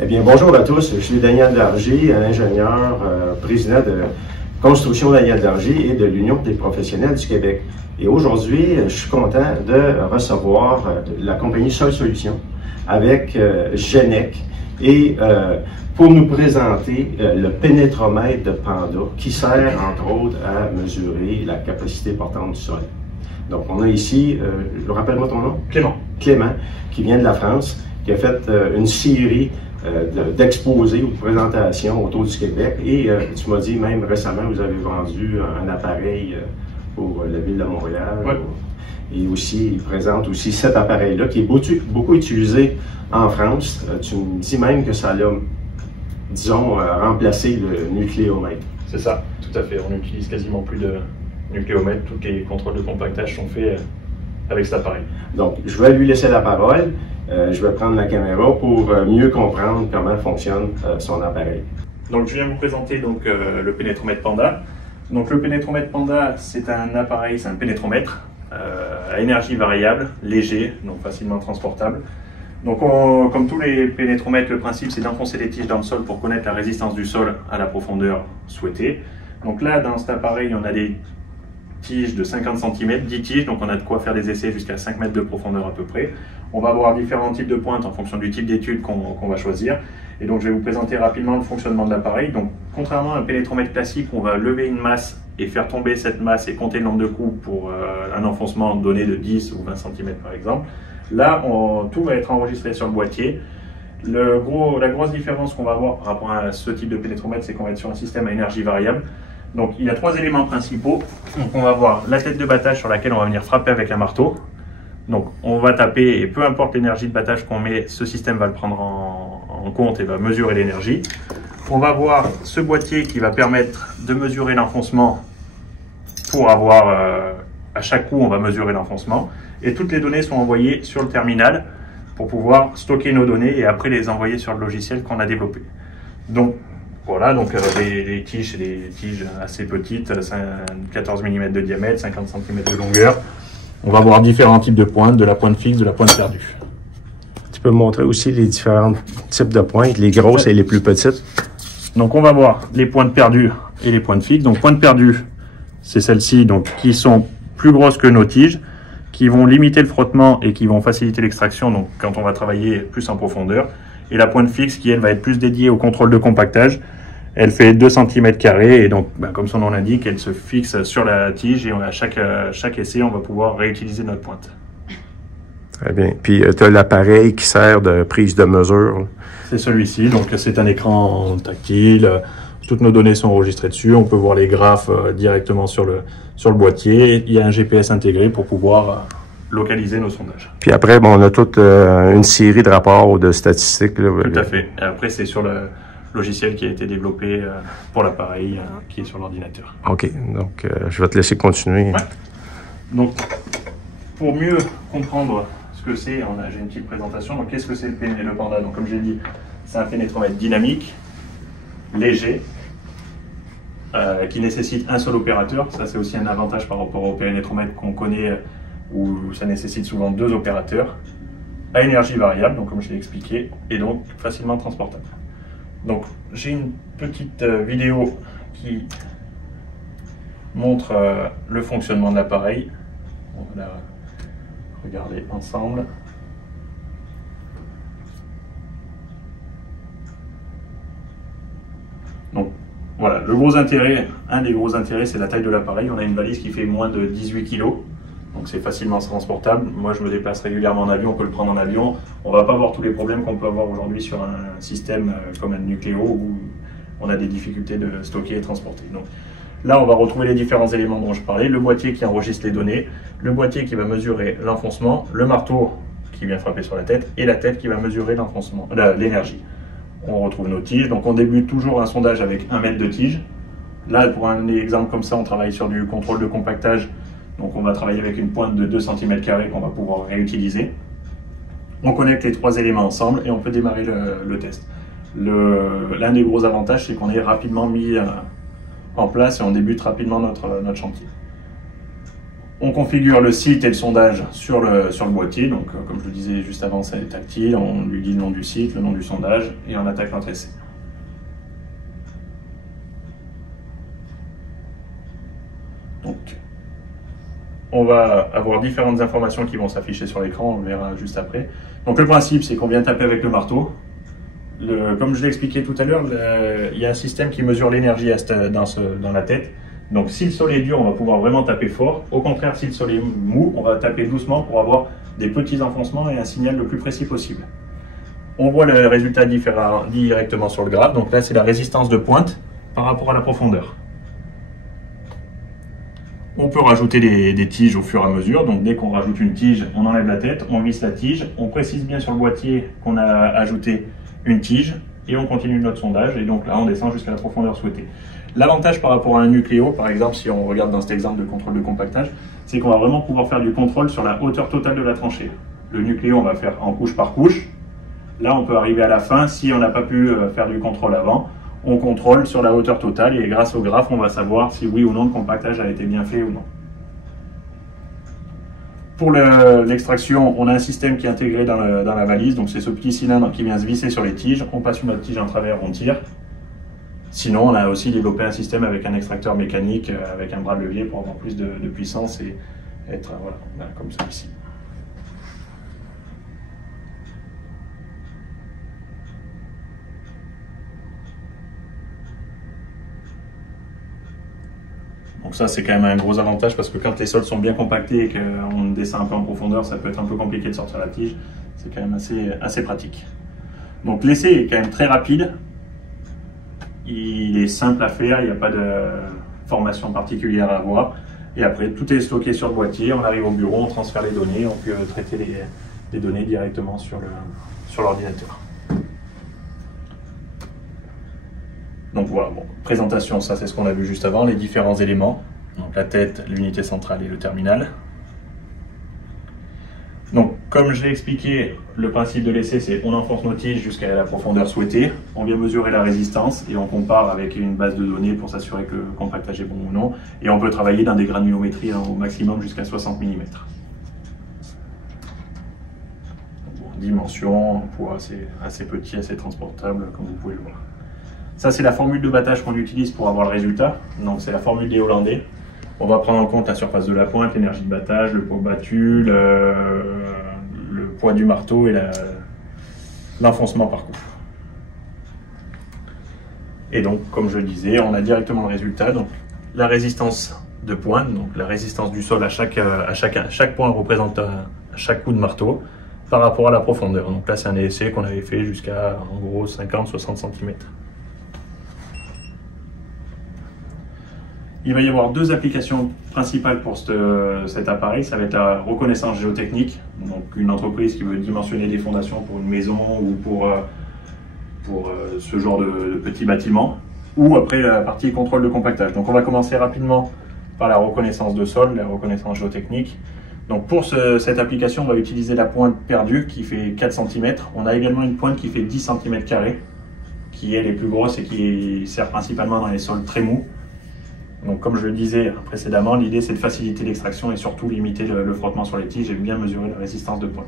Eh bien, bonjour à tous. Je suis Daniel Dargy, ingénieur, président de Construction Daniel Dargy et de l'Union des professionnels du Québec. Et aujourd'hui, je suis content de recevoir la compagnie Sol Solutions avec Genec et pour nous présenter le pénétromètre de Panda qui sert entre autres à mesurer la capacité portante du sol. Donc, on a ici, rappelle-moi ton nom? Clément. Clément, qui vient de la France, qui a fait une série d'exposés ou de présentations autour du Québec. Et tu m'as dit même récemment, vous avez vendu un appareil pour la ville de Montréal. Ouais. Et aussi, il présente aussi cet appareil-là qui est beaucoup utilisé en France. Tu me dis même que ça a, disons, remplacé le nucléomètre. C'est ça, tout à fait. On n'utilise quasiment plus de nucléomètre. Tous les contrôles de compactage sont faits avec cet appareil. Donc, je vais lui laisser la parole. Je vais prendre la caméra pour mieux comprendre comment fonctionne son appareil. Donc, je viens vous présenter donc, le pénétromètre Panda. Donc, le pénétromètre Panda, c'est un appareil, c'est un pénétromètre à énergie variable, léger, donc facilement transportable. Donc, comme tous les pénétromètres, le principe, c'est d'enfoncer des tiges dans le sol pour connaître la résistance du sol à la profondeur souhaitée. Donc là, dans cet appareil, on a des tiges de 50 cm, 10 tiges, donc on a de quoi faire des essais jusqu'à 5 mètres de profondeur à peu près. On va avoir différents types de pointes en fonction du type d'étude qu'on va choisir. Et donc je vais vous présenter rapidement le fonctionnement de l'appareil. Donc contrairement à un pénétromètre classique, on va lever une masse et faire tomber cette masse et compter le nombre de coups pour un enfoncement donné de 10 ou 20 cm par exemple. Là, tout va être enregistré sur le boîtier. La grosse différence qu'on va avoir par rapport à ce type de pénétromètre, c'est qu'on va être sur un système à énergie variable. Donc il y a trois éléments principaux. Donc on va avoir la tête de battage sur laquelle on va venir frapper avec un marteau. Donc on va taper et peu importe l'énergie de battage qu'on met, ce système va le prendre en compte et va mesurer l'énergie. On va avoir ce boîtier qui va permettre de mesurer l'enfoncement pour avoir, à chaque coup on va mesurer l'enfoncement. Et toutes les données sont envoyées sur le terminal pour pouvoir stocker nos données et après les envoyer sur le logiciel qu'on a développé. Donc voilà, donc les tiges, c'est des tiges assez petites, 14 mm de diamètre, 50 cm de longueur. On va avoir différents types de pointes, de la pointe fixe, de la pointe perdue. Tu peux me montrer aussi les différents types de pointes, les grosses et les plus petites. Donc on va voir les pointes perdues et les pointes fixes. Donc pointes perdues, c'est celles-ci, donc qui sont plus grosses que nos tiges, qui vont limiter le frottement et qui vont faciliter l'extraction, donc quand on va travailler plus en profondeur. Et la pointe fixe qui, elle, va être plus dédiée au contrôle de compactage. Elle fait 2 cm et donc, comme son nom l'indique, elle se fixe sur la tige et à chaque essai, on va pouvoir réutiliser notre pointe. Très bien. Puis, tu as l'appareil qui sert de prise de mesure. C'est celui-ci. Donc, c'est un écran tactile. Toutes nos données sont enregistrées dessus. On peut voir les graphes directement sur le boîtier. Il y a un GPS intégré pour pouvoir localiser nos sondages. Puis après, bon, on a toute une série de rapports ou de statistiques. Là. Tout à fait. Et après, c'est sur le logiciel qui a été développé pour l'appareil qui est sur l'ordinateur. OK. Donc, je vais te laisser continuer. Ouais. Donc, pour mieux comprendre ce que c'est, j'ai une petite présentation. Donc, qu'est-ce que c'est le Panda? Donc, comme j'ai dit, c'est un pénétromètre dynamique, léger, qui nécessite un seul opérateur. Ça, c'est aussi un avantage par rapport au pénétromètre qu'on connaît, où ça nécessite souvent 2 opérateurs, à énergie variable, donc comme je l'ai expliqué, et donc facilement transportable. Donc j'ai une petite vidéo qui montre le fonctionnement de l'appareil. On va la regarder ensemble. Donc voilà, un des gros intérêts, c'est la taille de l'appareil. On a une valise qui fait moins de 18 kg. Donc c'est facilement transportable. Moi je me déplace régulièrement en avion, on peut le prendre en avion. On ne va pas avoir tous les problèmes qu'on peut avoir aujourd'hui sur un système comme un nucléo où on a des difficultés de stocker et transporter. Donc là on va retrouver les différents éléments dont je parlais. Le boîtier qui enregistre les données, le boîtier qui va mesurer l'enfoncement, le marteau qui vient frapper sur la tête et la tête qui va mesurer l'énergie. On retrouve nos tiges. Donc on débute toujours un sondage avec 1 mètre de tige. Là pour un exemple comme ça, on travaille sur du contrôle de compactage. Donc on va travailler avec une pointe de 2 cm qu'on va pouvoir réutiliser. On connecte les 3 éléments ensemble et on peut démarrer le test. L'un des gros avantages, c'est qu'on est rapidement mis en place et on débute rapidement notre chantier. On configure le site et le sondage sur le boîtier. Donc, comme je le disais juste avant, ça est tactile. On lui dit le nom du site, le nom du sondage et on attaque notre essai. Donc, on va avoir différentes informations qui vont s'afficher sur l'écran, on le verra juste après. Donc le principe, c'est qu'on vient taper avec le marteau. Comme je l'ai expliqué tout à l'heure, il y a un système qui mesure l'énergie dans la tête. Donc si le sol est dur, on va pouvoir vraiment taper fort. Au contraire, si le sol est mou, on va taper doucement pour avoir des petits enfoncements et un signal le plus précis possible. On voit le résultat directement sur le graphe. Donc là, c'est la résistance de pointe par rapport à la profondeur. On peut rajouter des tiges au fur et à mesure. Donc dès qu'on rajoute une tige, on enlève la tête, on visse la tige, on précise bien sur le boîtier qu'on a ajouté une tige et on continue notre sondage. Et donc là, on descend jusqu'à la profondeur souhaitée. L'avantage par rapport à un nucléo, par exemple, si on regarde dans cet exemple de contrôle de compactage, c'est qu'on va vraiment pouvoir faire du contrôle sur la hauteur totale de la tranchée. Le nucléo, on va faire en couche par couche. Là, on peut arriver à la fin, si on n'a pas pu faire du contrôle avant, on contrôle sur la hauteur totale et grâce au graphe, on va savoir si oui ou non le compactage a été bien fait ou non. Pour l'extraction, on a un système qui est intégré dans la valise, donc c'est ce petit cylindre qui vient se visser sur les tiges. On passe une autre tige en travers, on tire. Sinon, on a aussi développé un système avec un extracteur mécanique, avec un bras de levier pour avoir plus de puissance et être voilà, comme celui-ci. Donc ça, c'est quand même un gros avantage parce que quand les sols sont bien compactés et qu'on descend un peu en profondeur, ça peut être un peu compliqué de sortir la tige. C'est quand même assez pratique. Donc l'essai est quand même très rapide. Il est simple à faire, il n'y a pas de formation particulière à avoir. Et après, tout est stocké sur le boîtier. On arrive au bureau, on transfère les données, on peut traiter les données directement sur l'ordinateur. Donc voilà, bon, présentation, ça c'est ce qu'on a vu juste avant, les différents éléments. Donc la tête, l'unité centrale et le terminal. Donc comme je l'ai expliqué, le principe de l'essai c'est on enfonce nos tiges jusqu'à la profondeur souhaitée, on vient mesurer la résistance et on compare avec une base de données pour s'assurer que le compactage est bon ou non. Et on peut travailler dans des granulométries au maximum jusqu'à 60 mm. Dimension, poids assez petit, assez transportable comme vous pouvez le voir. Ça, c'est la formule de battage qu'on utilise pour avoir le résultat. Donc, c'est la formule des Hollandais. On va prendre en compte la surface de la pointe, l'énergie de battage, le poids battu, le poids du marteau et l'enfoncement par coup. Et donc, comme je le disais, on a directement le résultat. Donc, la résistance de pointe, donc la résistance du sol à chaque point représente chaque coup de marteau par rapport à la profondeur. Donc là, c'est un essai qu'on avait fait jusqu'à en gros 50-60 cm. Il va y avoir deux applications principales pour cet appareil. Ça va être la reconnaissance géotechnique, donc une entreprise qui veut dimensionner des fondations pour une maison ou pour ce genre de petits bâtiments, ou après la partie contrôle de compactage. Donc on va commencer rapidement par la reconnaissance de sol, la reconnaissance géotechnique. Donc pour cette application, on va utiliser la pointe perdue qui fait 4 cm. On a également une pointe qui fait 10 cm², qui est les plus grosses et qui sert principalement dans les sols très mous. Donc comme je le disais précédemment, l'idée c'est de faciliter l'extraction et surtout limiter le frottement sur les tiges et bien mesurer la résistance de pointe.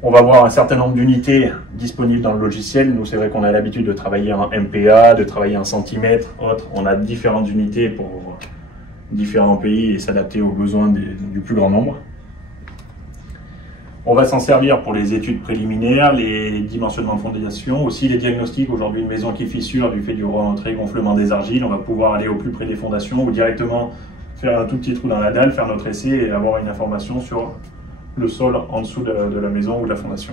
On va voir un certain nombre d'unités disponibles dans le logiciel. Nous, c'est vrai qu'on a l'habitude de travailler en MPa, de travailler en centimètres, autres. On a différentes unités pour différents pays et s'adapter aux besoins du plus grand nombre. On va s'en servir pour les études préliminaires, les dimensionnements de fondation, aussi les diagnostics. Aujourd'hui, une maison qui fissure du fait du rentré gonflement des argiles, on va pouvoir aller au plus près des fondations ou directement faire un tout petit trou dans la dalle, faire notre essai et avoir une information sur le sol en dessous de la maison ou de la fondation.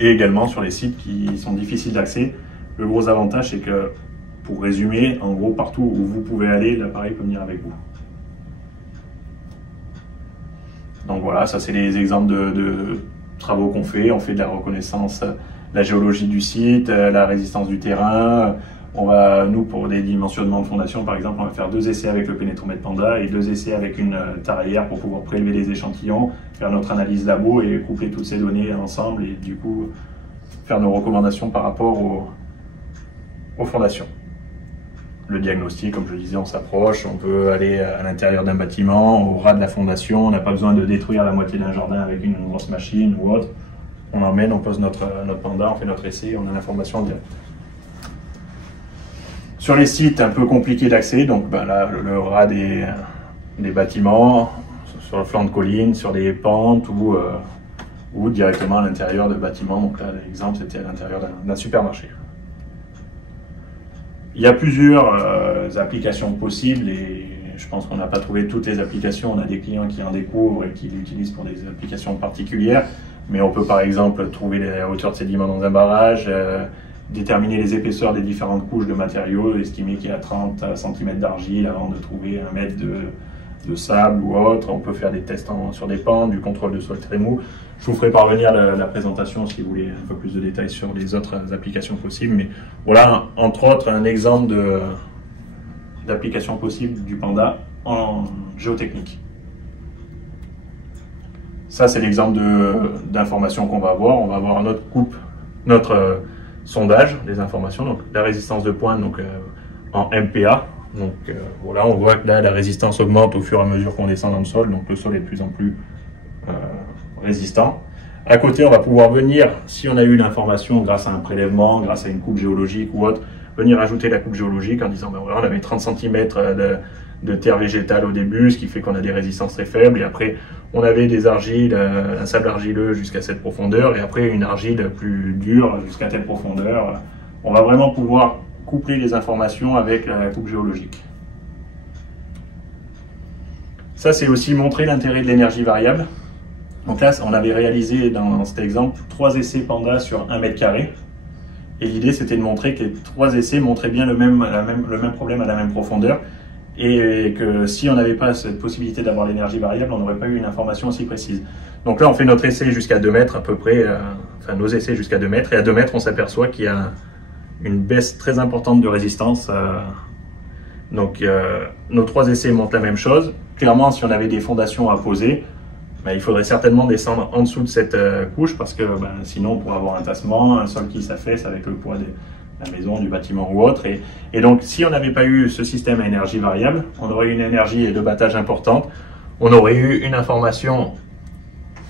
Et également sur les sites qui sont difficiles d'accès. Le gros avantage, c'est que, pour résumer, en gros, partout où vous pouvez aller, l'appareil peut venir avec vous. Donc voilà, ça c'est les exemples de travaux qu'on fait. On fait de la reconnaissance, la géologie du site, la résistance du terrain. On va, nous, pour des dimensionnements de fondation, par exemple, on va faire 2 essais avec le pénétromètre Panda et 2 essais avec une taraillère pour pouvoir prélever les échantillons, faire notre analyse labo et coupler toutes ces données ensemble et du coup faire nos recommandations par rapport aux fondations. le diagnostic, comme je le disais, on s'approche, on peut aller à l'intérieur d'un bâtiment, au ras de la fondation, on n'a pas besoin de détruire la moitié d'un jardin avec une grosse machine ou autre. On emmène, on pose notre panda, on fait notre essai, on a l'information directe. Sur les sites un peu compliqués d'accès, donc là, le ras des bâtiments, sur le flanc de colline, sur des pentes ou directement à l'intérieur de bâtiments. Donc là, l'exemple, c'était à l'intérieur d'un supermarché. Il y a plusieurs applications possibles et je pense qu'on n'a pas trouvé toutes les applications. On a des clients qui en découvrent et qui l'utilisent pour des applications particulières. Mais on peut par exemple trouver la hauteur de sédiments dans un barrage, déterminer les épaisseurs des différentes couches de matériaux, estimer qu'il y a 30 cm d'argile avant de trouver 1 mètre de sable ou autre. On peut faire des tests sur des pentes, du contrôle de sol très mou. Je vous ferai parvenir la présentation si vous voulez un peu plus de détails sur les autres applications possibles. Mais voilà, entre autres, un exemple d'application possible du Panda en géotechnique. Ça, c'est l'exemple d'informations qu'on va avoir. On va avoir notre sondage des informations, donc la résistance de pointe donc, en MPa. Donc voilà, on voit que là, la résistance augmente au fur et à mesure qu'on descend dans le sol, donc le sol est de plus en plus résistant. À côté, on va pouvoir venir, si on a eu l'information grâce à un prélèvement, grâce à une coupe géologique ou autre, venir ajouter la coupe géologique en disant, ben voilà, on avait 30 cm de terre végétale au début, ce qui fait qu'on a des résistances très faibles, et après on avait des argiles, un sable argileux jusqu'à cette profondeur, et après une argile plus dure jusqu'à telle profondeur. On va vraiment pouvoir coupler les informations avec la coupe géologique. Ça, c'est aussi montrer l'intérêt de l'énergie variable. Donc là, on avait réalisé dans cet exemple 3 essais Panda sur 1 mètre carré. Et l'idée, c'était de montrer que les 3 essais montraient bien le même problème à la même profondeur. Et que si on n'avait pas cette possibilité d'avoir l'énergie variable, on n'aurait pas eu une information aussi précise. Donc là, on fait notre essai jusqu'à 2 mètres à peu près, enfin nos essais jusqu'à 2 mètres. Et à 2 mètres, on s'aperçoit qu'il y a une baisse très importante de résistance. Donc nos 3 essais montrent la même chose. Clairement, si on avait des fondations à poser, il faudrait certainement descendre en dessous de cette couche parce que sinon on pourrait avoir un tassement, un sol qui s'affaisse avec le poids de la maison, du bâtiment ou autre. Et donc si on n'avait pas eu ce système à énergie variable, on aurait eu une énergie de battage importante, on aurait eu une information,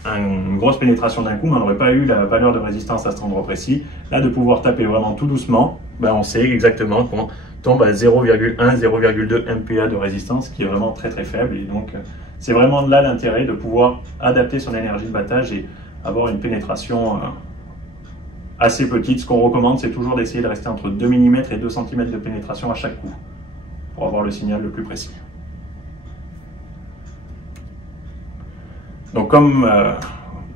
une grosse pénétration d'un coup, mais on n'aurait pas eu la valeur de résistance à cet endroit précis. Là, de pouvoir taper vraiment tout doucement, on sait exactement qu'on tombe à 0,1, 0,2 MPa de résistance, qui est vraiment très très faible. Et donc c'est vraiment là l'intérêt de pouvoir adapter son énergie de battage et avoir une pénétration assez petite. Ce qu'on recommande, c'est toujours d'essayer de rester entre 2 mm et 2 cm de pénétration à chaque coup, pour avoir le signal le plus précis. Donc comme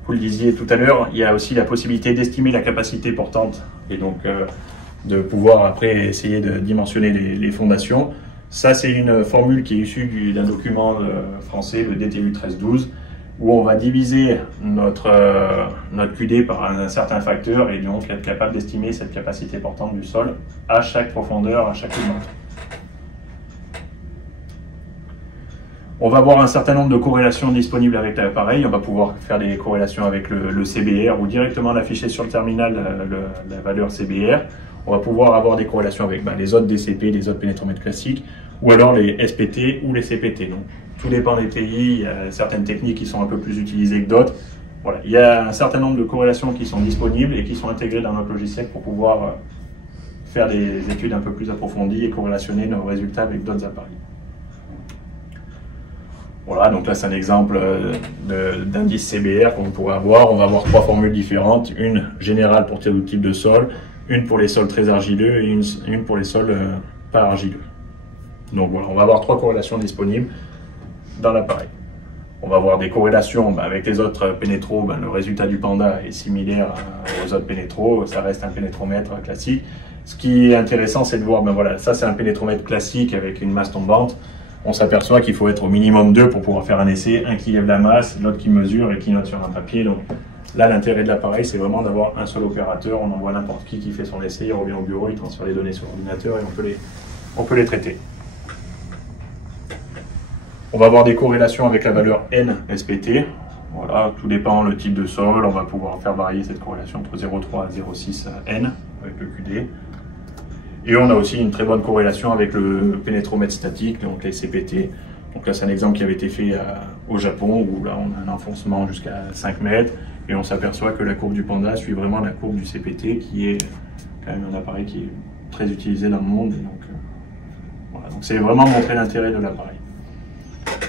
vous le disiez tout à l'heure, il y a aussi la possibilité d'estimer la capacité portante et donc de pouvoir après essayer de dimensionner les fondations. Ça, c'est une formule qui est issue d'un document français, le DTU 1312, où on va diviser notre QD par un certain facteur et donc être capable d'estimer cette capacité portante du sol à chaque profondeur, à chaque coup de marteau. On va avoir un certain nombre de corrélations disponibles avec l'appareil. On va pouvoir faire des corrélations avec le CBR ou directement l'afficher sur le terminal, la valeur CBR. On va pouvoir avoir des corrélations avec les autres DCP, les autres pénétromètres classiques, ou alors les SPT ou les CPT. Donc, tout dépend des TI, il y a certaines techniques qui sont un peu plus utilisées que d'autres. Voilà. Il y a un certain nombre de corrélations qui sont disponibles et qui sont intégrées dans notre logiciel pour pouvoir faire des études un peu plus approfondies et corrélationner nos résultats avec d'autres appareils. Voilà, donc là c'est un exemple d'indice CBR qu'on pourrait avoir. On va avoir 3 formules différentes, une générale pour tout type de sol, une pour les sols très argileux et une pour les sols pas argileux. Donc voilà, on va avoir 3 corrélations disponibles dans l'appareil. On va avoir des corrélations avec les autres pénétros, le résultat du Panda est similaire aux autres pénétros, ça reste un pénétromètre classique. Ce qui est intéressant, c'est de voir, voilà, ça c'est un pénétromètre classique avec une masse tombante. On s'aperçoit qu'il faut être au minimum 2 pour pouvoir faire un essai, un qui lève la masse, l'autre qui mesure et qui note sur un papier. Donc là, l'intérêt de l'appareil, c'est vraiment d'avoir un seul opérateur. On envoie n'importe qui fait son essai, il revient au bureau, il transfère les données sur l'ordinateur et on peut les traiter. On va avoir des corrélations avec la valeur N SPT. Voilà, tout dépend le type de sol. On va pouvoir faire varier cette corrélation entre 0,3 et 0,6 N avec le QD. Et on a aussi une très bonne corrélation avec le pénétromètre statique, donc les CPT. Donc là, c'est un exemple qui avait été fait au Japon, où là, on a un enfoncement jusqu'à 5 mètres, et on s'aperçoit que la courbe du Panda suit vraiment la courbe du CPT, qui est quand même un appareil qui est très utilisé dans le monde. Et donc, voilà. Donc c'est vraiment montrer l'intérêt de l'appareil.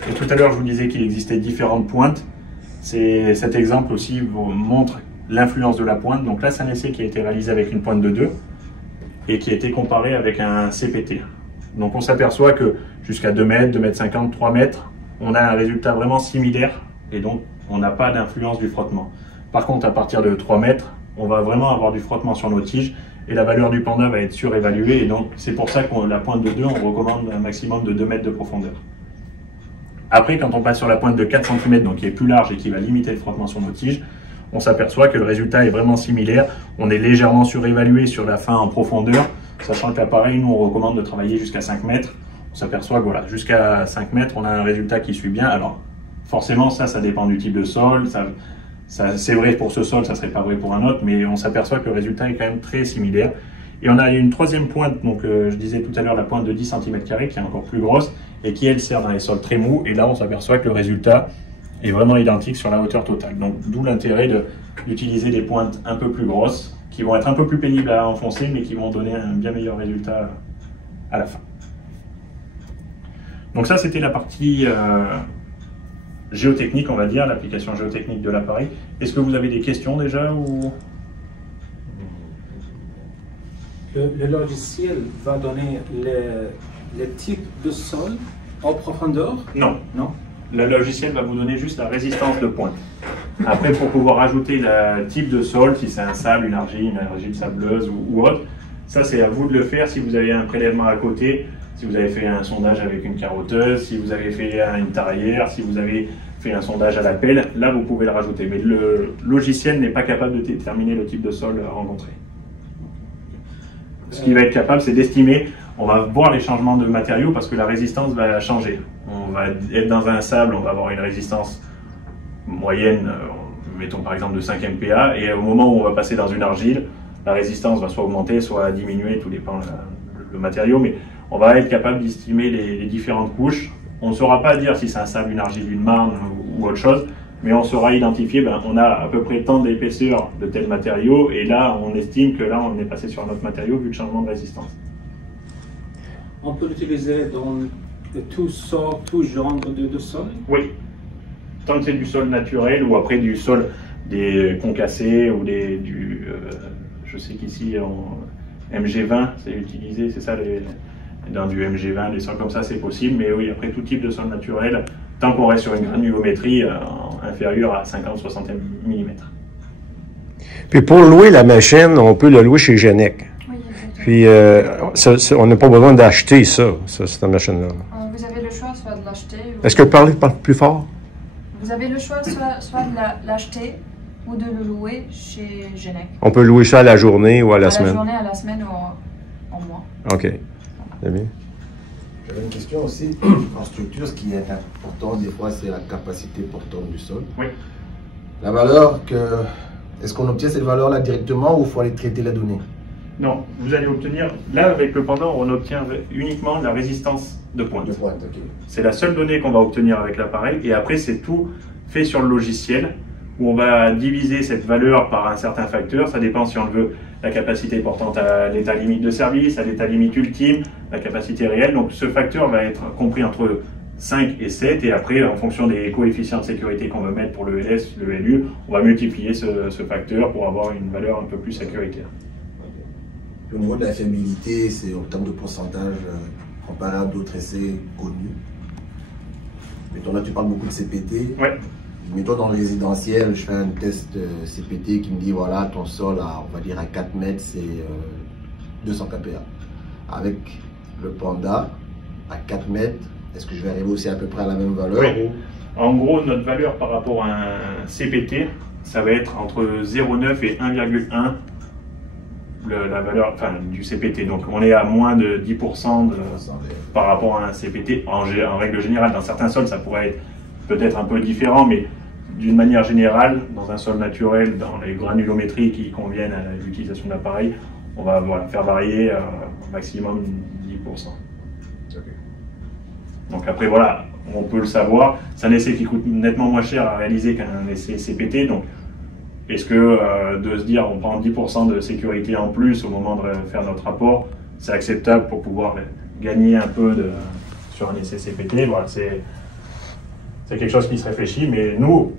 Et tout à l'heure, je vous disais qu'il existait différentes pointes. Cet exemple aussi vous montre l'influence de la pointe. Donc là, c'est un essai qui a été réalisé avec une pointe de 2 et qui a été comparé avec un CPT. Donc on s'aperçoit que jusqu'à 2 mètres, 2 mètres 50, 3 mètres, on a un résultat vraiment similaire et donc on n'a pas d'influence du frottement. Par contre, à partir de 3 mètres, on va vraiment avoir du frottement sur nos tiges et la valeur du Panda va être surévaluée, et donc c'est pour ça que la pointe de 2, on recommande un maximum de 2 mètres de profondeur. Après, quand on passe sur la pointe de 4 cm, donc qui est plus large et qui va limiter le frottement sur nos tiges, on s'aperçoit que le résultat est vraiment similaire. On est légèrement surévalué sur la fin en profondeur, sachant que l'appareil, nous, on recommande de travailler jusqu'à 5 mètres. On s'aperçoit que voilà, jusqu'à 5 mètres, on a un résultat qui suit bien. Alors, forcément, ça dépend du type de sol. C'est vrai pour ce sol, ça ne serait pas vrai pour un autre, mais on s'aperçoit que le résultat est quand même très similaire. Et on a une troisième pointe, donc je disais tout à l'heure la pointe de 10 cm², qui est encore plus grosse, et qui, elle, sert dans les sols très mous. Et là, on s'aperçoit que le résultat est vraiment identique sur la hauteur totale. Donc, d'où l'intérêt d'utiliser des pointes un peu plus grosses, qui vont être un peu plus pénibles à enfoncer, mais qui vont donner un bien meilleur résultat à la fin. Donc ça, c'était la partie géotechnique, on va dire, l'application géotechnique de l'appareil. Est-ce que vous avez des questions déjà ou... Le logiciel va donner les types de sol en profondeur? Non. Non. Le logiciel va vous donner juste la résistance de pointe. Après, pour pouvoir ajouter le type de sol, si c'est un sable, une argile sableuse ou autre, ça c'est à vous de le faire si vous avez un prélèvement à côté, si vous avez fait un sondage avec une carotteuse, si vous avez fait une taraillère, si vous avez fait un sondage à la pelle, là vous pouvez le rajouter. Mais le logiciel n'est pas capable de déterminer le type de sol rencontré. Ce qu'il va être capable, c'est d'estimer, on va voir les changements de matériaux parce que la résistance va changer. On va être dans un sable, on va avoir une résistance moyenne, mettons par exemple de 5 MPa, et au moment où on va passer dans une argile, la résistance va soit augmenter, soit diminuer, tout dépend le matériau, mais on va être capable d'estimer les différentes couches. On ne saura pas dire si c'est un sable, une argile, une marne ou autre chose, mais on saura identifier, on a à peu près tant d'épaisseur de tel matériau, et là on estime que là on est passé sur un autre matériau vu le changement de résistance. On peut l'utiliser dans tout genre de sol? Oui, tant que c'est du sol naturel ou après du sol des concassés ou je sais qu'ici en MG20 c'est utilisé, c'est ça, dans du MG20, des sols comme ça c'est possible, mais oui, après tout type de sol naturel, tant qu'on reste sur une granulométrie inférieure à 50-60 mm. Puis pour louer la machine, on peut le louer chez Genec. Oui, puis on n'a pas besoin d'acheter cette machine-là. Vous avez le choix soit de l'acheter. Est-ce que vous parlez plus fort? Vous avez le choix soit de l'acheter ou de le louer chez Genec. On peut louer ça à la journée ou à la semaine? À la journée, à la semaine ou en mois. OK. C'est bien. J'avais une question aussi. En structure, ce qui est important des fois, c'est la capacité portante du sol. Oui. La valeur est-ce qu'on obtient cette valeur-là directement ou il faut aller traiter la donnée? Non, vous allez obtenir, là avec le Panda, on obtient uniquement la résistance de pointe. Ok. C'est la seule donnée qu'on va obtenir avec l'appareil, et après c'est tout fait sur le logiciel, où on va diviser cette valeur par un certain facteur. Ça dépend si on veut la capacité portante à l'état limite de service, à l'état limite ultime, la capacité réelle. Donc ce facteur va être compris entre 5 et 7, et après en fonction des coefficients de sécurité qu'on veut mettre pour le LS, le LU, on va multiplier ce facteur pour avoir une valeur un peu plus sécuritaire. Au niveau de la fiabilité, c'est en termes de pourcentage comparé à d'autres essais connus. Mettons là, tu parles beaucoup de CPT. Ouais. Mettons dans le résidentiel, je fais un test CPT qui me dit voilà, ton sol, on va dire à 4 mètres, c'est 200 kPa. Avec le Panda, à 4 mètres, est-ce que je vais arriver aussi à peu près à la même valeur? Oui. En gros, notre valeur par rapport à un CPT, ça va être entre 0,9 et 1,1 la valeur du CPT. Donc on est à moins de 10% par rapport à un CPT en règle générale. Dans certains sols, ça pourrait être peut-être un peu différent, mais d'une manière générale, dans un sol naturel, dans les granulométries qui conviennent à l'utilisation de l'appareil, on va voilà, faire varier maximum 10%. Donc après voilà, on peut le savoir, c'est un essai qui coûte nettement moins cher à réaliser qu'un essai CPT, donc est-ce que de se dire on prend 10% de sécurité en plus au moment de faire notre rapport, c'est acceptable pour pouvoir gagner un peu sur un essai CPT? Voilà, c'est quelque chose qui se réfléchit, mais nous,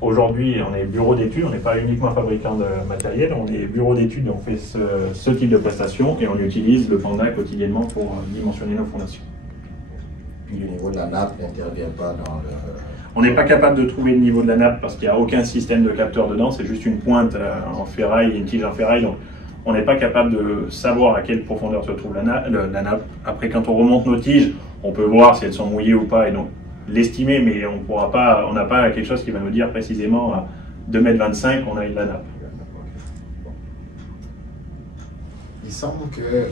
aujourd'hui, on est bureau d'études, on n'est pas uniquement fabricant de matériel, on est bureau d'études, on fait ce type de prestations et on utilise le Panda quotidiennement pour dimensionner nos fondations. Puis le niveau de la nappe n'intervient pas dans le... On n'est pas capable de trouver le niveau de la nappe parce qu'il n'y a aucun système de capteur dedans, c'est juste une pointe en ferraille et une tige en ferraille, donc on n'est pas capable de savoir à quelle profondeur se trouve la nappe. Après, quand on remonte nos tiges, on peut voir si elles sont mouillées ou pas et donc l'estimer, mais on n'a pas quelque chose qui va nous dire précisément à 2,25 m on a eu de la nappe. Il semble que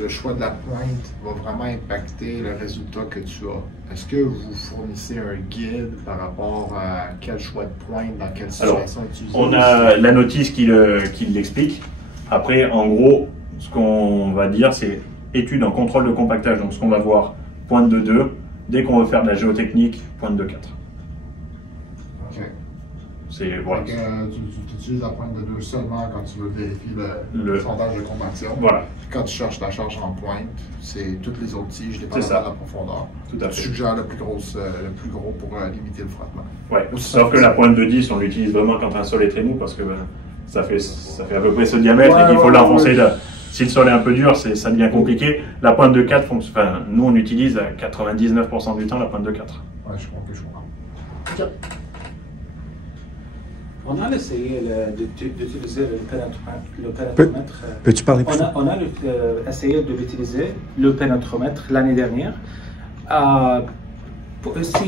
le choix de la pointe va vraiment impacter le résultat que tu as. Est-ce que vous fournissez un guide par rapport à quel choix de pointe, dans quelle situation utiliser? On a la notice qui l'explique. Après, en gros, ce qu'on va dire, c'est étude en contrôle de compactage. Donc, ce qu'on va voir, pointe de 2. Dès qu'on veut faire de la géotechnique, pointe de 4. Ok. C'est voilà. Tu utilises la pointe de 2 seulement quand tu veux vérifier le sondage de compaction. Voilà. Quand tu cherches la charge en pointe, c'est toutes les autres tiges dépendant de la profondeur. Tout à fait. Tu suggères le plus gros pour limiter le frottement. Ouais. Sauf que la pointe de 10, on l'utilise vraiment quand un sol est très mou parce que ça fait à peu près ce diamètre et qu'il faut l'enfoncer là. Si le sol est un peu dur, ça devient compliqué. La pointe de 4, nous on utilise à 99% du temps la pointe de 4. Ouais, je comprends. On a essayé d'utiliser le pénétromètre. Peux-tu parler plus? On a essayé de l'utiliser, le pénétromètre, l'année dernière.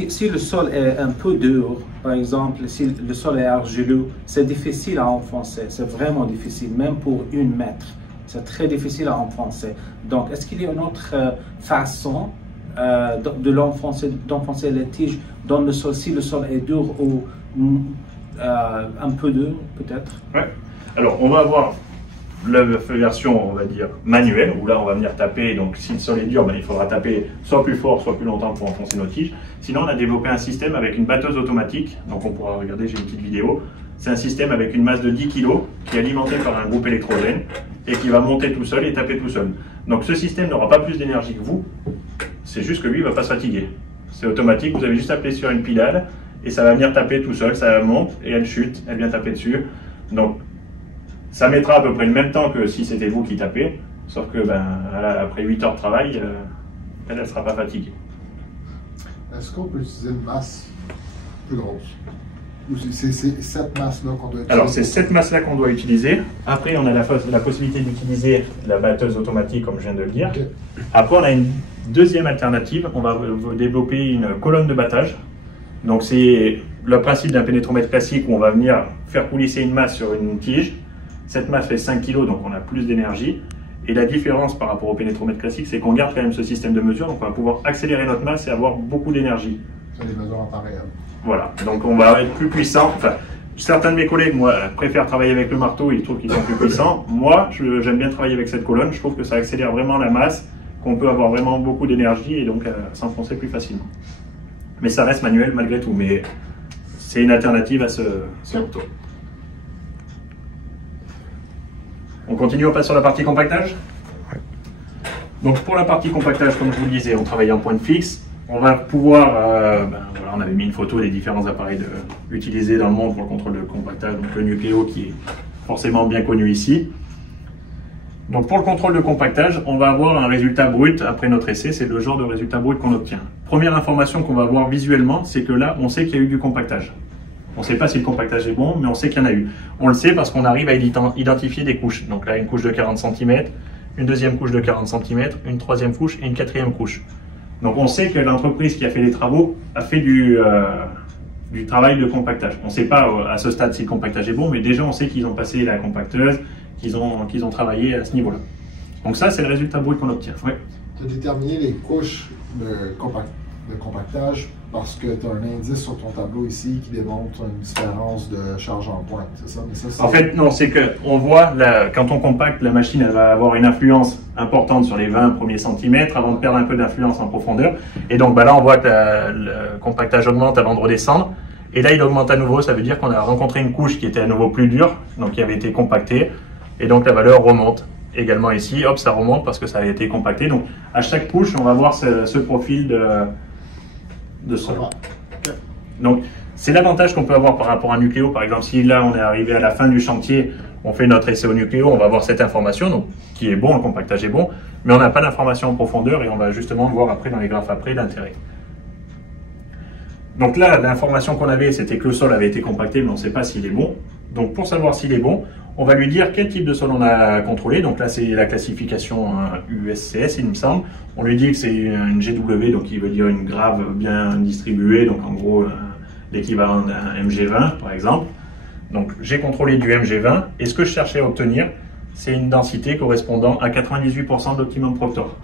Si le sol est un peu dur, par exemple, si le sol est argileux, c'est difficile à enfoncer. C'est vraiment difficile, même pour 1 mètre. C'est très difficile à enfoncer. Donc, est-ce qu'il y a une autre façon d'enfoncer les tiges dans le sol, si le sol est dur ou un peu dur, peut-être? Ouais. Alors, on va avoir la version, on va dire, manuelle, où là, on va venir taper. Donc, si le sol est dur, il faudra taper soit plus fort, soit plus longtemps pour enfoncer nos tiges. Sinon, on a développé un système avec une batteuse automatique. Donc, on pourra regarder, j'ai une petite vidéo. C'est un système avec une masse de 10 kg qui est alimenté par un groupe électrogène et qui va monter tout seul et taper tout seul. Donc ce système n'aura pas plus d'énergie que vous, c'est juste que lui il ne va pas se fatiguer. C'est automatique, vous avez juste appuyé sur une pédale et ça va venir taper tout seul, ça monte et elle chute, elle vient taper dessus. Donc ça mettra à peu près le même temps que si c'était vous qui tapez, sauf que après 8 heures de travail, elle ne sera pas fatiguée. Est-ce qu'on peut utiliser une masse plus grosse? C'est cette masse-là qu'on doit utiliser? Alors, c'est cette masse-là qu'on doit utiliser. Après, on a la possibilité d'utiliser la batteuse automatique, comme je viens de le dire. Okay. Après, on a une deuxième alternative. On va développer une colonne de battage. Donc, c'est le principe d'un pénétromètre classique où on va venir faire coulisser une masse sur une tige. Cette masse fait 5 kg, donc on a plus d'énergie. Et la différence par rapport au pénétromètre classique, c'est qu'on garde quand même ce système de mesure. Donc, on va pouvoir accélérer notre masse et avoir beaucoup d'énergie. C'est des mesures en temps réel. Voilà, donc on va être plus puissant. Enfin, certains de mes collègues, moi, préfèrent travailler avec le marteau, ils trouvent qu'ils sont plus puissants. Moi, j'aime bien travailler avec cette colonne. Je trouve que ça accélère vraiment la masse, qu'on peut avoir vraiment beaucoup d'énergie et donc s'enfoncer plus facilement. Mais ça reste manuel malgré tout, mais c'est une alternative à ce marteau. On continue, on passe sur la partie compactage. Donc pour la partie compactage, comme je vous le disais, on travaille en pointe fixe. On va pouvoir, voilà, on avait mis une photo des différents appareils utilisés dans le monde pour le contrôle de compactage, donc le Nucleo qui est forcément bien connu ici. Donc pour le contrôle de compactage, on va avoir un résultat brut après notre essai, c'est le genre de résultat brut qu'on obtient. Première information qu'on va voir visuellement, c'est que là, on sait qu'il y a eu du compactage. On ne sait pas si le compactage est bon, mais on sait qu'il y en a eu. On le sait parce qu'on arrive à identifier des couches. Donc là, une couche de 40 cm, une deuxième couche de 40 cm, une troisième couche et une quatrième couche. Donc on sait que l'entreprise qui a fait les travaux a fait du travail de compactage. On ne sait pas à ce stade si le compactage est bon, mais déjà on sait qu'ils ont passé la compacteuse, qu'ils ont travaillé à ce niveau-là. Donc ça, c'est le résultat brut qu'on obtient. Ouais. Tu as déterminé les couches de compactage parce que tu as un indice sur ton tableau ici qui démontre une différence de charge en pointe, c'est ça? Mais ça, en fait, non, c'est qu'on voit, quand on compacte, la machine elle va avoir une influence importante sur les 20 premiers centimètres avant de perdre un peu d'influence en profondeur. Et donc là, on voit que le compactage augmente avant de redescendre. Et là, il augmente à nouveau, ça veut dire qu'on a rencontré une couche qui était à nouveau plus dure, donc qui avait été compactée. Et donc la valeur remonte. Également ici, hop, ça remonte parce que ça a été compacté. Donc à chaque couche, on va voir ce profil de sol. Donc c'est l'avantage qu'on peut avoir par rapport à un nucléo. Par exemple, si là on est arrivé à la fin du chantier, on fait notre essai au nucléo, on va avoir cette information, donc qui est bon, le compactage est bon, mais on n'a pas d'information en profondeur et on va justement voir après dans les graphes après l'intérêt. Donc là, l'information qu'on avait, c'était que le sol avait été compacté, mais on ne sait pas s'il est bon. Donc pour savoir s'il est bon, on va lui dire quel type de sol on a contrôlé. Donc là, c'est la classification USCS, il me semble. On lui dit que c'est une GW, donc qui veut dire une grave bien distribuée, donc en gros l'équivalent d'un MG20 par exemple. Donc j'ai contrôlé du MG20 et ce que je cherchais à obtenir, c'est une densité correspondant à 98% d'optimum Proctor.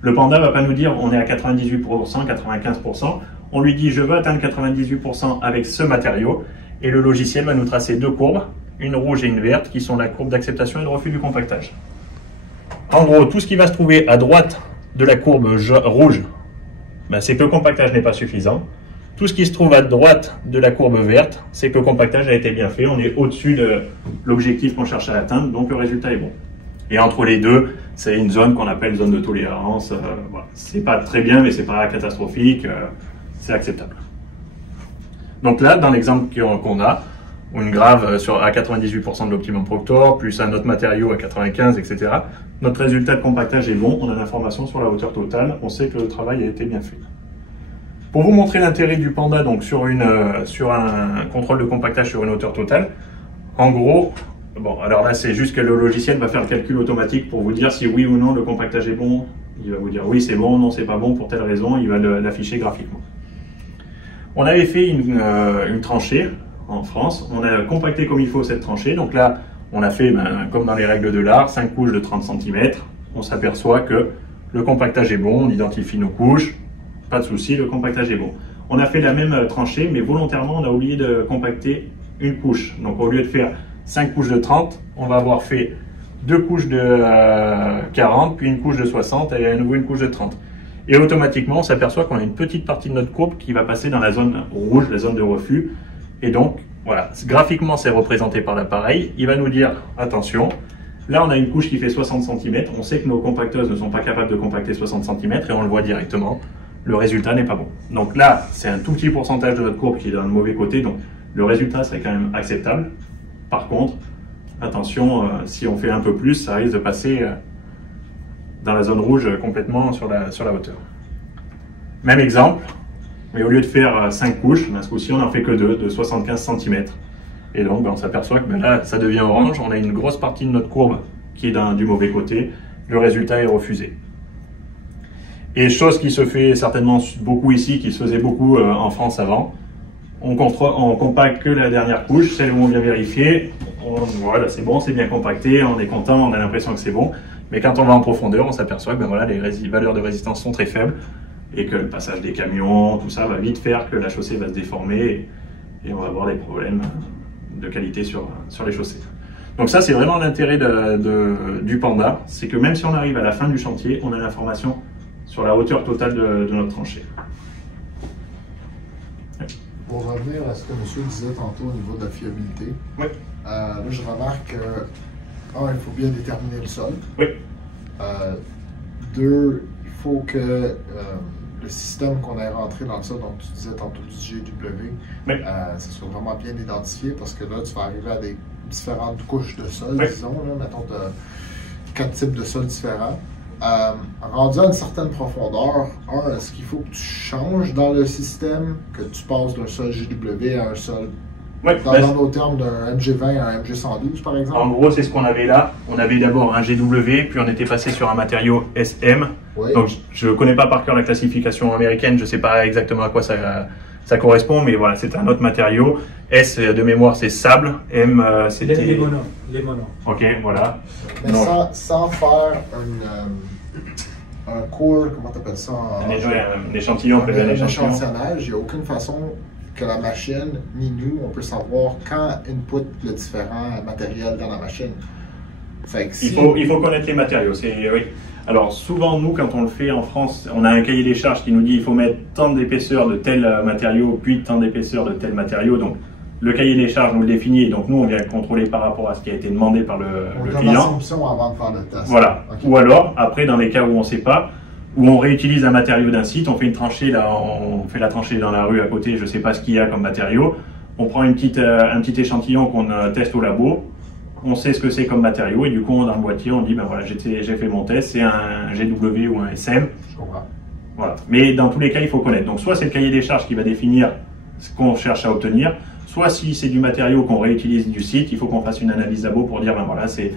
Le Panda ne va pas nous dire on est à 98%, 95%. On lui dit je veux atteindre 98% avec ce matériau et le logiciel va nous tracer deux courbes, une rouge et une verte, qui sont la courbe d'acceptation et de refus du compactage. En gros, tout ce qui va se trouver à droite de la courbe rouge, ben, c'est que le compactage n'est pas suffisant. Tout ce qui se trouve à droite de la courbe verte, c'est que le compactage a été bien fait. On est au-dessus de l'objectif qu'on cherche à atteindre, donc le résultat est bon. Et entre les deux, c'est une zone qu'on appelle zone de tolérance. Voilà. C'est pas très bien, mais c'est pas catastrophique. C'est acceptable. Donc là, dans l'exemple qu'on a, une grave à 98% de l'optimum Proctor, plus un autre matériau à 95, etc. Notre résultat de compactage est bon, on a l'information sur la hauteur totale, on sait que le travail a été bien fait. Pour vous montrer l'intérêt du Panda donc sur un contrôle de compactage sur une hauteur totale, en gros, bon, alors là c'est juste que le logiciel va faire le calcul automatique pour vous dire si oui ou non le compactage est bon. Il va vous dire oui c'est bon, non c'est pas bon pour telle raison, il va l'afficher graphiquement. On avait fait une tranchée en France, on a compacté comme il faut cette tranchée, donc là on a fait comme dans les règles de l'art, 5 couches de 30 cm, on s'aperçoit que le compactage est bon, on identifie nos couches, pas de souci, le compactage est bon. On a fait la même tranchée, mais volontairement on a oublié de compacter une couche, donc au lieu de faire 5 couches de 30, on va avoir fait 2 couches de 40, puis une couche de 60 et à nouveau une couche de 30. Et automatiquement on s'aperçoit qu'on a une petite partie de notre courbe qui va passer dans la zone rouge, la zone de refus. Et donc, voilà, graphiquement, c'est représenté par l'appareil. Il va nous dire, attention, là, on a une couche qui fait 60 cm. On sait que nos compacteuses ne sont pas capables de compacter 60 cm et on le voit directement. Le résultat n'est pas bon. Donc là, c'est un tout petit pourcentage de notre courbe qui est dans le mauvais côté. Donc, le résultat serait quand même acceptable. Par contre, attention, si on fait un peu plus, ça risque de passer dans la zone rouge complètement sur la hauteur. Même exemple. Mais au lieu de faire 5 couches, ce coup-ci, on n'en fait que 2, de 75 cm. Et donc, on s'aperçoit que là, ça devient orange. On a une grosse partie de notre courbe qui est du mauvais côté. Le résultat est refusé. Et chose qui se fait certainement beaucoup ici, qui se faisait beaucoup en France avant, on compacte que la dernière couche, celle où on vient vérifier. Voilà, c'est bon, c'est bien compacté, on est content, on a l'impression que c'est bon. Mais quand on va en profondeur, on s'aperçoit que voilà, les valeurs de résistance sont très faibles. Et que le passage des camions, tout ça va vite faire que la chaussée va se déformer et on va avoir des problèmes de qualité sur les chaussées. Donc ça, c'est vraiment l'intérêt du Panda, c'est que même si on arrive à la fin du chantier, on a l'information sur la hauteur totale de notre tranchée. Pour revenir à ce que monsieur disait tantôt au niveau de la fiabilité, oui. Là je remarque que, il faut bien déterminer le sol. Oui. 2, il faut que le système qu'on a rentré dans le sol, donc tu disais tantôt du GW, oui. Ça soit vraiment bien identifié parce que là, tu vas arriver à des différentes couches de sol, oui. disons. Là, mettons, tu as 4 types de sols différents. Rendu à une certaine profondeur, est-ce qu'il faut que tu changes dans le système, que tu passes d'un sol GW à un sol, dans nos termes, d'un MG20 à un MG112 par exemple? En gros, c'est ce qu'on avait là. On avait d'abord un GW, puis on était passé sur un matériau SM. Oui. Donc je ne connais pas par cœur la classification américaine, je ne sais pas exactement à quoi ça correspond, mais voilà, c'est un autre matériau. S de mémoire c'est sable, M c'était... Les monos. Ok, voilà. Mais sans faire un core, comment tu appelles ça? Un échantillon, un échantillonnage, il n'y a aucune façon que la machine, ni nous, on peut savoir quand input le différent matériel dans la machine. Fait que si... il faut connaître les matériaux. Oui. Alors souvent, nous, quand on le fait en France, on a un cahier des charges qui nous dit il faut mettre tant d'épaisseur de tel matériau, puis tant d'épaisseur de tel matériau. Donc le cahier des charges nous le définit, et donc nous, on vient contrôler par rapport à ce qui a été demandé par le client. L'assumption avant de faire le test. Voilà. Okay. Ou alors, après, dans les cas où on ne sait pas, où on réutilise un matériau d'un site, on fait une tranchée, là, on fait la tranchée dans la rue à côté, je ne sais pas ce qu'il y a comme matériau, on prend un petit échantillon qu'on teste au labo, on sait ce que c'est comme matériau, et du coup, dans le boîtier, on dit, ben voilà, j'ai fait mon test, c'est un GW ou un SM. Je comprends. Voilà. Mais dans tous les cas, il faut connaître. Donc, soit c'est le cahier des charges qui va définir ce qu'on cherche à obtenir, soit si c'est du matériau qu'on réutilise du site, il faut qu'on fasse une analyse labo pour dire, ben voilà, c'est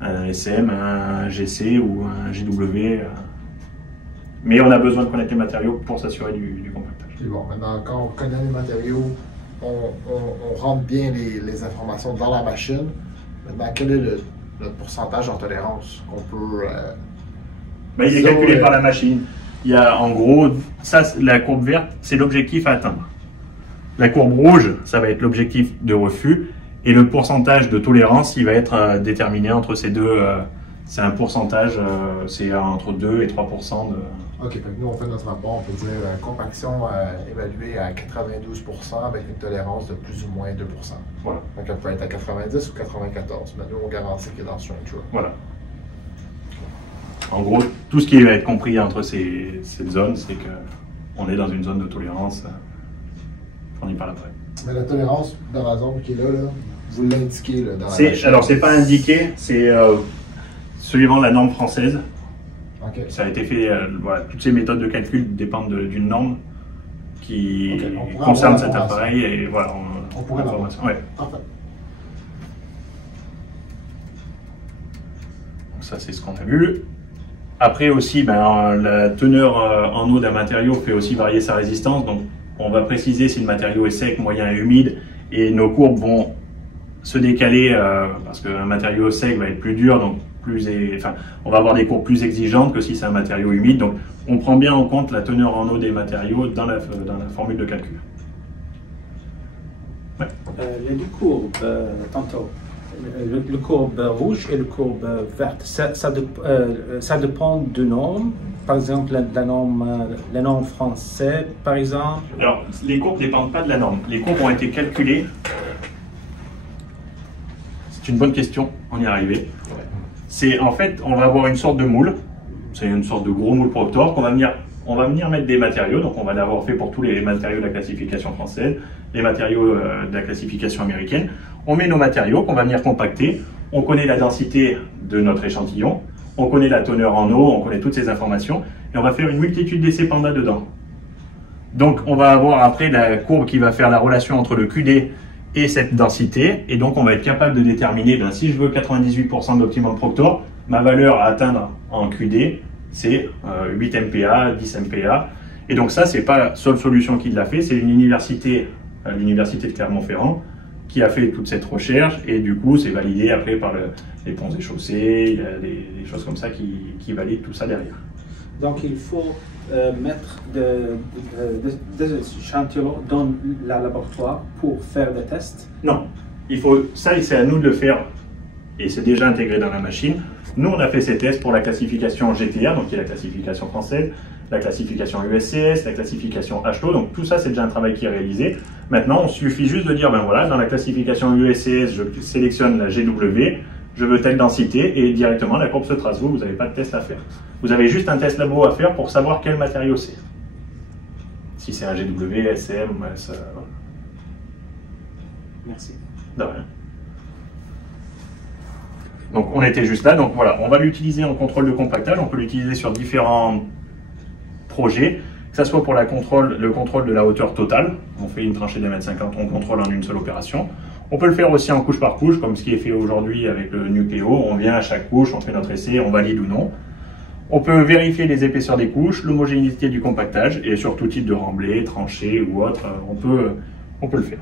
un SM, un GC ou un GW. Mais on a besoin de connaître les matériaux pour s'assurer du compactage. Et bon, maintenant, quand on connaît les matériaux, on rentre bien les informations dans la machine. Maintenant, quel est le pourcentage en tolérance qu'on peut... Ben, il est calculé par la machine. Il y a en gros, ça, la courbe verte, c'est l'objectif à atteindre. La courbe rouge, ça va être l'objectif de refus. Et le pourcentage de tolérance, il va être déterminé entre ces deux. C'est un pourcentage, c'est entre 2 et 3% de... OK, donc nous, on fait notre rapport, on peut dire compaction évaluée à 92% avec une tolérance de plus ou moins 2%. Voilà. Donc elle peut être à 90 ou 94, mais nous, on garantit qu'elle est dans ce range. Voilà. En gros, tout ce qui va être compris entre cette zone, c'est qu'on est dans une zone de tolérance fournie par l'appareil. Mais la tolérance dans la zone qui est là, vous l'indiquez dans la machine. Alors, c'est pas indiqué, c'est suivant la norme française. Okay. Ça a été fait, voilà, toutes ces méthodes de calcul dépendent d'une norme qui concerne cet appareil et voilà. On pourrait l'avoir. Ouais. Parfait. Donc ça, c'est ce qu'on a vu. Après aussi, ben, la teneur en eau d'un matériau fait aussi varier sa résistance. Donc, on va préciser si le matériau est sec, moyen et humide. Et nos courbes vont se décaler parce qu'un matériau sec va être plus dur. Donc, on va avoir des courbes plus exigeantes que si c'est un matériau humide. Donc, on prend bien en compte la teneur en eau des matériaux dans la formule de calcul. Ouais. Les deux courbes, tantôt, le courbe rouge et le courbe verte, ça dépend de normes. Par exemple, la norme française, par exemple. Alors, les courbes ne dépendent pas de la norme. Les courbes ont été calculées. C'est une bonne question, on y est arrivé. C'est en fait, on va avoir une sorte de moule, c'est une sorte de gros moule Proctor qu'on va venir mettre des matériaux, donc on va l'avoir fait pour tous les matériaux de la classification française, les matériaux de la classification américaine. On met nos matériaux qu'on va venir compacter, on connaît la densité de notre échantillon, on connaît la teneur en eau, on connaît toutes ces informations, et on va faire une multitude d'essais Panda dedans. Donc on va avoir après la courbe qui va faire la relation entre le QD et cette densité, et donc on va être capable de déterminer, ben, si je veux 98% de l'optimum Proctor, ma valeur à atteindre en QD, c'est 8 MPa, 10 MPa, et donc ça, c'est pas la seule solution qui l'a fait, c'est l'université de Clermont-Ferrand, qui a fait toute cette recherche, et du coup, c'est validé après par les ponts et chaussées, il y a des choses comme ça qui valident tout ça derrière. Donc il faut mettre des échantillons dans le laboratoire pour faire des tests? Non, ça c'est à nous de le faire et c'est déjà intégré dans la machine. Nous on a fait ces tests pour la classification GTR, donc qui est la classification française, la classification USCS, la classification HLO, donc tout ça c'est déjà un travail qui est réalisé. Maintenant, il suffit juste de dire, ben voilà, dans la classification USCS, je sélectionne la GW, je veux telle densité, et directement la courbe se trace. Vous n'avez pas de test à faire. Vous avez juste un test labo à faire pour savoir quel matériau c'est. Si c'est un GW, SM, ça... Merci. De rien. Donc on était juste là, donc voilà, on va l'utiliser en contrôle de compactage, on peut l'utiliser sur différents projets, que ce soit pour le contrôle de la hauteur totale, on fait une tranchée de 1,50 m, on contrôle en une seule opération. On peut le faire aussi en couche par couche, comme ce qui est fait aujourd'hui avec le Nucléo, on vient à chaque couche, on fait notre essai, on valide ou non. On peut vérifier les épaisseurs des couches, l'homogénéité du compactage, et sur tout type de remblai, tranchée ou autre, on peut le faire.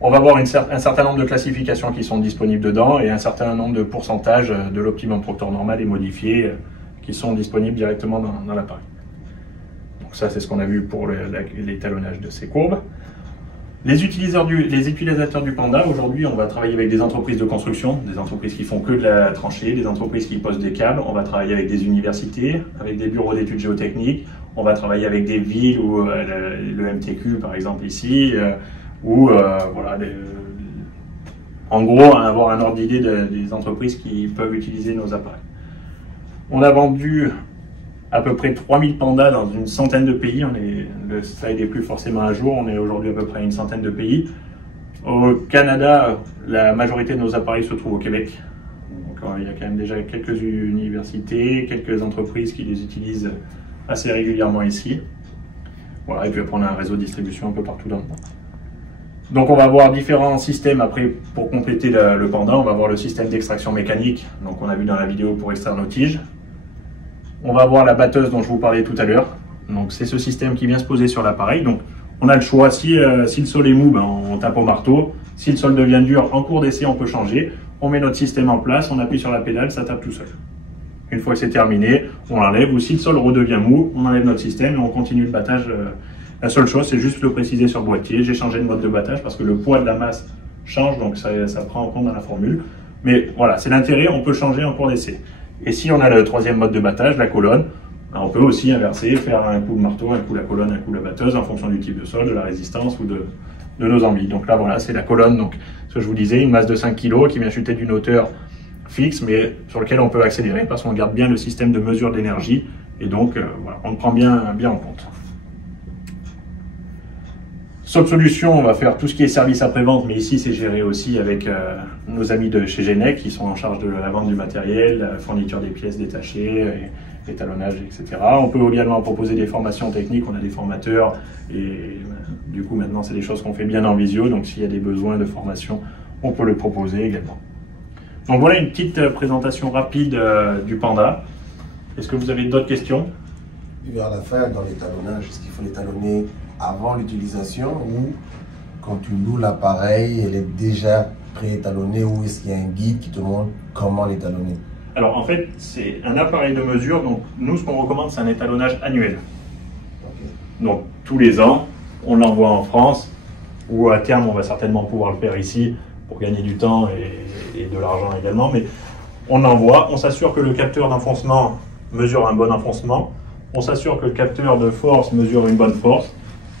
On va avoir un certain nombre de classifications qui sont disponibles dedans, et un certain nombre de pourcentages de l'optimum Proctor normal et modifié qui sont disponibles directement dans l'appareil. Donc ça, c'est ce qu'on a vu pour l'étalonnage de ces courbes. Les utilisateurs du Panda, aujourd'hui, on va travailler avec des entreprises de construction, des entreprises qui font que de la tranchée, des entreprises qui posent des câbles. On va travailler avec des universités, avec des bureaux d'études géotechniques. On va travailler avec des villes ou le MTQ, par exemple, ici, voilà, en gros, avoir un ordre d'idée des entreprises qui peuvent utiliser nos appareils. On a vendu à peu près 3000 pandas dans une centaine de pays. Le slide n'est plus forcément à jour, on est aujourd'hui à peu près à une centaine de pays. Au Canada, la majorité de nos appareils se trouvent au Québec. Donc, il y a quand même déjà quelques universités, quelques entreprises qui les utilisent assez régulièrement ici. Voilà, et puis après on a un réseau de distribution un peu partout dans le monde. Donc on va avoir différents systèmes après pour compléter le Panda. On va avoir le système d'extraction mécanique, donc on a vu dans la vidéo pour extraire nos tiges. On va avoir la batteuse dont je vous parlais tout à l'heure. Donc c'est ce système qui vient se poser sur l'appareil. Donc on a le choix, si le sol est mou, ben, on tape au marteau. Si le sol devient dur, en cours d'essai, on peut changer. On met notre système en place, on appuie sur la pédale, ça tape tout seul. Une fois que c'est terminé, on l'enlève. Ou si le sol redevient mou, on enlève notre système et on continue le battage. La seule chose, c'est juste le préciser sur le boîtier. J'ai changé de mode de battage parce que le poids de la masse change, donc ça prend en compte dans la formule. Mais voilà, c'est l'intérêt, on peut changer en cours d'essai. Et si on a le troisième mode de battage, la colonne, on peut aussi inverser, faire un coup de marteau, un coup la colonne, un coup la batteuse, en fonction du type de sol, de la résistance ou de nos envies. Donc là, voilà, c'est la colonne, donc ce que je vous disais, une masse de 5 kg qui vient chuter d'une hauteur fixe, mais sur lequel on peut accélérer parce qu'on garde bien le système de mesure d'énergie. Et donc, voilà, on le prend bien en compte. Sob Solutions, on va faire tout ce qui est service après-vente, mais ici c'est géré aussi avec nos amis de chez Genec qui sont en charge de la vente du matériel, la fourniture des pièces détachées, l'étalonnage, etc. On peut également proposer des formations techniques, on a des formateurs et du coup maintenant c'est des choses qu'on fait bien en visio, donc s'il y a des besoins de formation, on peut le proposer également. Donc voilà une petite présentation rapide du Panda. Est-ce que vous avez d'autres questions? Et vers la fin, dans l'étalonnage, est-ce qu'il faut l'étalonner avant l'utilisation ou quand tu loues l'appareil, elle est déjà préétalonnée ou est-ce qu'il y a un guide qui te montre comment l'étalonner? Alors en fait, c'est un appareil de mesure, donc nous ce qu'on recommande c'est un étalonnage annuel. Okay. Donc tous les ans, on l'envoie en France ou à terme on va certainement pouvoir le faire ici pour gagner du temps et de l'argent également, mais on l'envoie, on s'assure que le capteur d'enfoncement mesure un bon enfoncement, on s'assure que le capteur de force mesure une bonne force.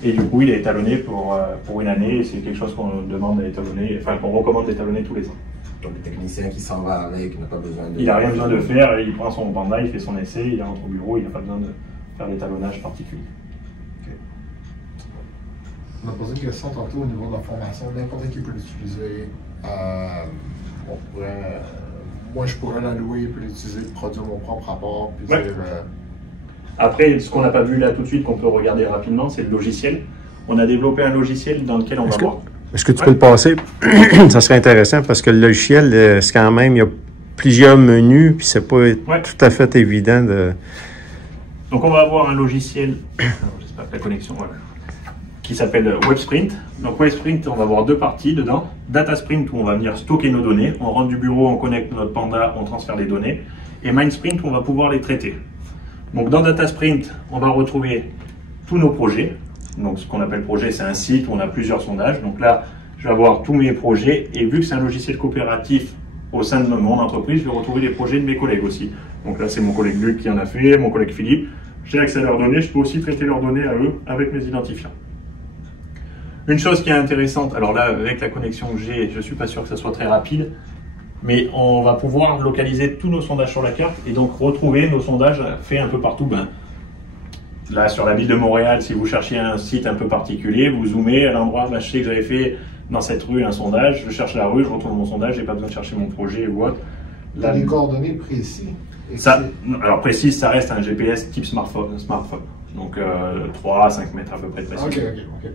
Et du coup, il est étalonné pour une année et c'est quelque chose qu'on demande à étalonner, enfin qu'on recommande d'étalonner tous les ans. Donc le technicien qui s'en va avec n'a pas besoin de... Il n'a rien besoin de faire, il prend son Panda, il fait son essai, il rentre au bureau, il n'a pas besoin de faire l'étalonnage particulier. Okay. On a posé une question tantôt au niveau de la formation, n'importe qui peut l'utiliser. Moi, je pourrais la louer, puis l'utiliser, produire mon propre rapport, puis ouais. Après, ce qu'on n'a pas vu là tout de suite, qu'on peut regarder rapidement, c'est le logiciel. On a développé un logiciel dans lequel on va voir. Est-ce que tu peux le passer? Ça serait intéressant parce que le logiciel, c'est quand même, il y a plusieurs menus, puis c'est pas tout à fait évident de... Donc on va avoir un logiciel, j'espère que la connexion, voilà, qui s'appelle WebSprint. Donc WebSprint, on va avoir deux parties dedans. DataSprint où on va venir stocker nos données. On rentre du bureau, on connecte notre Panda, on transfère les données. Et MindSprint où on va pouvoir les traiter. Donc dans DataSprint, on va retrouver tous nos projets. Donc ce qu'on appelle projet, c'est un site où on a plusieurs sondages. Donc là, je vais avoir tous mes projets et vu que c'est un logiciel coopératif au sein de mon entreprise, je vais retrouver les projets de mes collègues aussi. Donc là, c'est mon collègue Luc qui en a fait, mon collègue Philippe. J'ai accès à leurs données, je peux aussi traiter leurs données à eux avec mes identifiants. Une chose qui est intéressante, alors là, avec la connexion que j'ai, je ne suis pas sûr que ça soit très rapide, mais on va pouvoir localiser tous nos sondages sur la carte et donc retrouver nos sondages faits un peu partout. Là, sur la ville de Montréal, si vous cherchiez un site un peu particulier, vous zoomez à l'endroit, je sais que j'avais fait dans cette rue un sondage, je cherche la rue, je retrouve mon sondage, j'ai pas besoin de chercher mon projet ou autre. Là, les coordonnées précises. Alors précis, ça reste un GPS type smartphone. Donc 3 à 5 mètres à peu près de précision. Ok.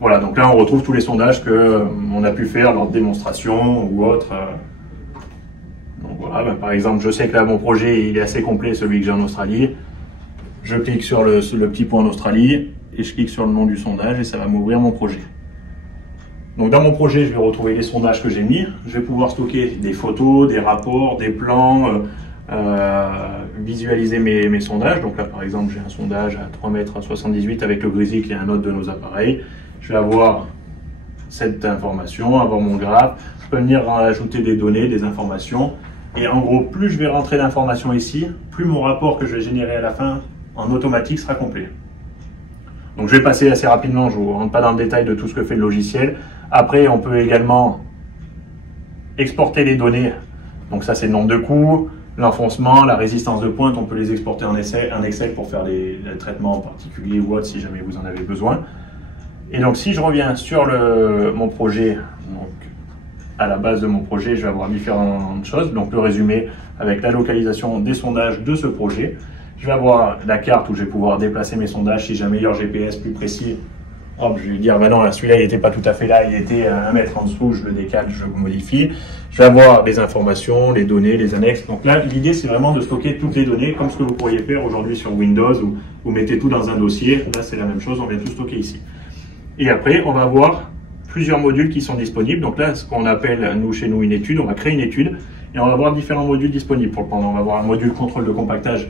Voilà, donc là on retrouve tous les sondages qu'on a pu faire lors de démonstrations ou autres. Donc voilà, par exemple, je sais que là mon projet il est assez complet, celui que j'ai en Australie. Je clique sur le petit point en Australie et je clique sur le nom du sondage et ça va m'ouvrir mon projet. Donc dans mon projet, je vais retrouver les sondages que j'ai mis. Je vais pouvoir stocker des photos, des rapports, des plans, visualiser mes sondages. Donc là, par exemple, j'ai un sondage à 3,78 m avec le Grizzly qui est un autre de nos appareils. Je vais avoir cette information, avoir mon graphe. Je peux venir ajouter des données, des informations. Et en gros, plus je vais rentrer d'informations ici, plus mon rapport que je vais générer à la fin en automatique sera complet. Donc je vais passer assez rapidement, je ne vous rentre pas dans le détail de tout ce que fait le logiciel. Après, on peut également exporter les données. Donc ça, c'est le nombre de coups, l'enfoncement, la résistance de pointe. On peut les exporter en Excel pour faire les traitements particuliers ou autres si jamais vous en avez besoin. Et donc si je reviens sur mon projet, donc à la base de mon projet, je vais avoir différentes choses. Donc le résumé avec la localisation des sondages de ce projet. Je vais avoir la carte où je vais pouvoir déplacer mes sondages. Si j'ai un meilleur GPS plus précis, hop, je vais dire, bah non, celui-là, il n'était pas tout à fait là, il était 1 mètre en dessous, je le décale, je le modifie. Je vais avoir des informations, les données, les annexes. Donc là, l'idée, c'est vraiment de stocker toutes les données, comme ce que vous pourriez faire aujourd'hui sur Windows, où vous mettez tout dans un dossier. Là, c'est la même chose, on vient tout stocker ici. Et après, on va avoir plusieurs modules qui sont disponibles. Donc là, ce qu'on appelle, chez nous, une étude. On va créer une étude et on va avoir différents modules disponibles pour le pendant. On va avoir un module contrôle de compactage.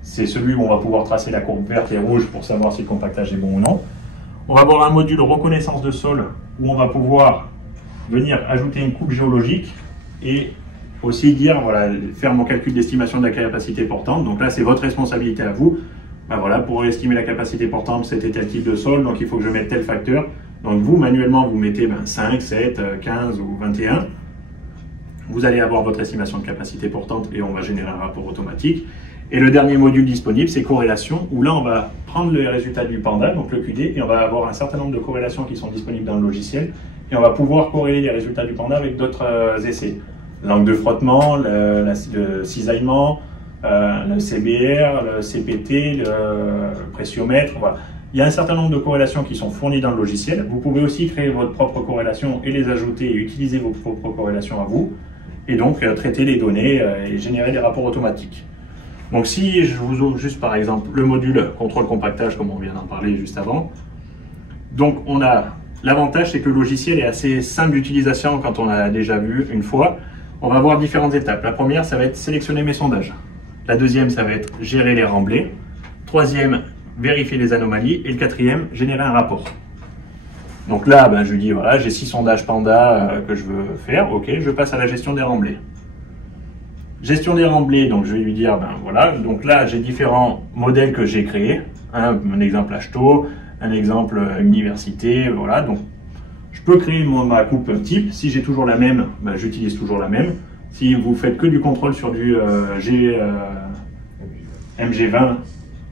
C'est celui où on va pouvoir tracer la courbe verte et rouge pour savoir si le compactage est bon ou non. On va avoir un module reconnaissance de sol où on va pouvoir venir ajouter une coupe géologique et aussi dire, voilà, faire mon calcul d'estimation de la capacité portante. Donc là, c'est votre responsabilité à vous. Ben voilà, pour estimer la capacité portante, c'était tel type de sol, donc il faut que je mette tel facteur. Donc vous, manuellement, vous mettez 5, 7, 15 ou 21. Vous allez avoir votre estimation de capacité portante et on va générer un rapport automatique. Et le dernier module disponible, c'est corrélation, où là, on va prendre les résultats du Panda, donc le QD, et on va avoir un certain nombre de corrélations qui sont disponibles dans le logiciel. Et on va pouvoir corréler les résultats du Panda avec d'autres essais. L'angle de frottement, le cisaillement, le CBR, le CPT, le pressiomètre, voilà. Il y a un certain nombre de corrélations qui sont fournies dans le logiciel. Vous pouvez aussi créer votre propre corrélation et les ajouter et utiliser vos propres corrélations à vous. Et donc traiter les données et générer des rapports automatiques. Donc si je vous ouvre juste par exemple le module contrôle compactage comme on vient d'en parler juste avant. Donc on a l'avantage, c'est que le logiciel est assez simple d'utilisation quand on l'a déjà vu une fois. On va avoir différentes étapes. La première, ça va être sélectionner mes sondages. La deuxième, ça va être gérer les remblais. Troisième, vérifier les anomalies. Et le quatrième, générer un rapport. Donc là, je lui dis, voilà, j'ai 6 sondages Panda que je veux faire. Ok, je passe à la gestion des remblais. Gestion des remblais, donc je vais lui dire, voilà, donc là, j'ai différents modèles que j'ai créés. Un exemple HTO, un exemple université, voilà. Donc, je peux créer ma coupe type. Si j'ai toujours la même, j'utilise toujours la même. Si vous faites que du contrôle sur du MG20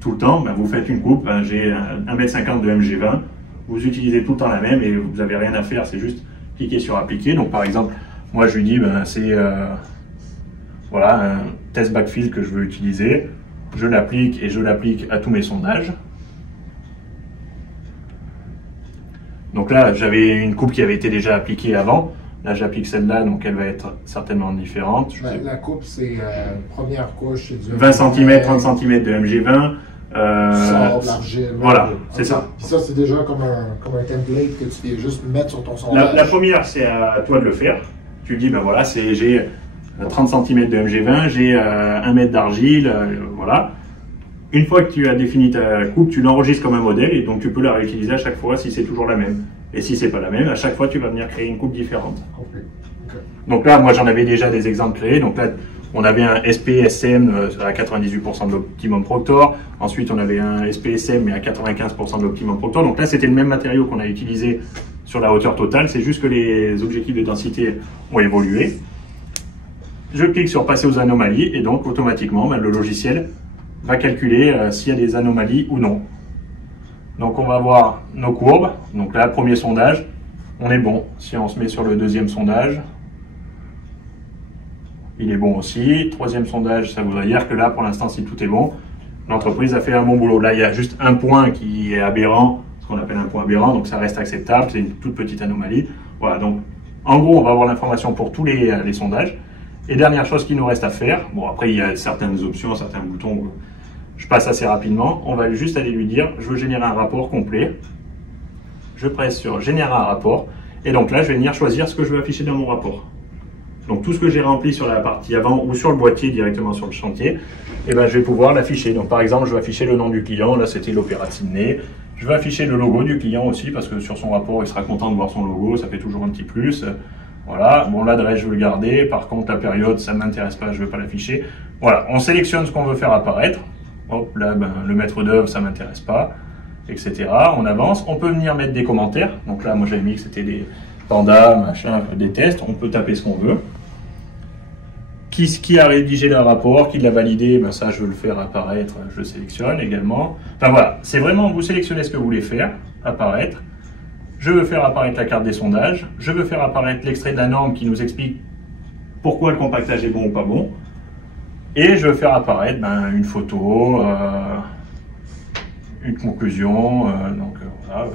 tout le temps, vous faites une coupe. J'ai 1,50 m de MG20. Vous utilisez tout le temps la même et vous n'avez rien à faire. C'est juste cliquer sur appliquer. Donc, par exemple, moi, je lui dis, c'est voilà, un test backfill que je veux utiliser. Je l'applique et je l'applique à tous mes sondages. Donc là, j'avais une coupe qui avait été déjà appliquée avant. Là, j'applique celle-là, donc elle va être certainement différente. La coupe, c'est première couche. 20 cm, 30 cm de MG20. Sort de l'argile. Voilà, c'est ça. Puis ça, c'est déjà comme un template que tu viens juste mettre sur ton sondage. La première, c'est à toi de le faire. Tu dis, voilà, j'ai 30 cm de MG20, j'ai 1 mètre d'argile, voilà. Une fois que tu as défini ta coupe, tu l'enregistres comme un modèle et donc tu peux la réutiliser à chaque fois si c'est toujours la même. Et si c'est pas la même, à chaque fois tu vas venir créer une coupe différente. Okay. Donc là, moi j'en avais déjà des exemples créés. Donc là, on avait un SPSM à 98% de l'Optimum Proctor. Ensuite, on avait un SPSM mais à 95% de l'Optimum Proctor. Donc là, c'était le même matériau qu'on a utilisé sur la hauteur totale. C'est juste que les objectifs de densité ont évolué. Je clique sur passer aux anomalies et donc automatiquement, le logiciel va calculer s'il y a des anomalies ou non. Donc on va voir nos courbes. Donc là, premier sondage, on est bon. Si on se met sur le deuxième sondage, il est bon aussi. Troisième sondage, ça voudrait dire que là, pour l'instant, si tout est bon, l'entreprise a fait un bon boulot. Là, il y a juste un point qui est aberrant, ce qu'on appelle un point aberrant, donc ça reste acceptable, c'est une toute petite anomalie. Voilà, donc en gros, on va avoir l'information pour tous les sondages. Et dernière chose qu'il nous reste à faire, bon après il y a certaines options, certains boutons, je passe assez rapidement, on va juste aller lui dire, je veux générer un rapport complet. Je presse sur générer un rapport, et donc là je vais venir choisir ce que je veux afficher dans mon rapport. Donc tout ce que j'ai rempli sur la partie avant ou sur le boîtier directement sur le chantier, et ben, je vais pouvoir l'afficher. Donc par exemple, je vais afficher le nom du client, là c'était l'Opéra de Sydney. Je vais afficher le logo du client aussi parce que sur son rapport, il sera content de voir son logo, ça fait toujours un petit plus. Voilà, bon l'adresse je veux le garder, par contre la période ça ne m'intéresse pas, je ne veux pas l'afficher. Voilà, on sélectionne ce qu'on veut faire apparaître. Hop, là ben, le maître d'œuvre ça ne m'intéresse pas, etc. On avance, on peut venir mettre des commentaires. Donc là moi j'avais mis que c'était des pandas, machin, des tests, on peut taper ce qu'on veut. Qui a rédigé le rapport, qui l'a validé, ben ça je veux le faire apparaître, je le sélectionne également. Enfin voilà, c'est vraiment, vous sélectionnez ce que vous voulez faire apparaître. Je veux faire apparaître la carte des sondages, je veux faire apparaître l'extrait de la norme qui nous explique pourquoi le compactage est bon ou pas bon. Et je veux faire apparaître ben, une photo, une conclusion, voilà,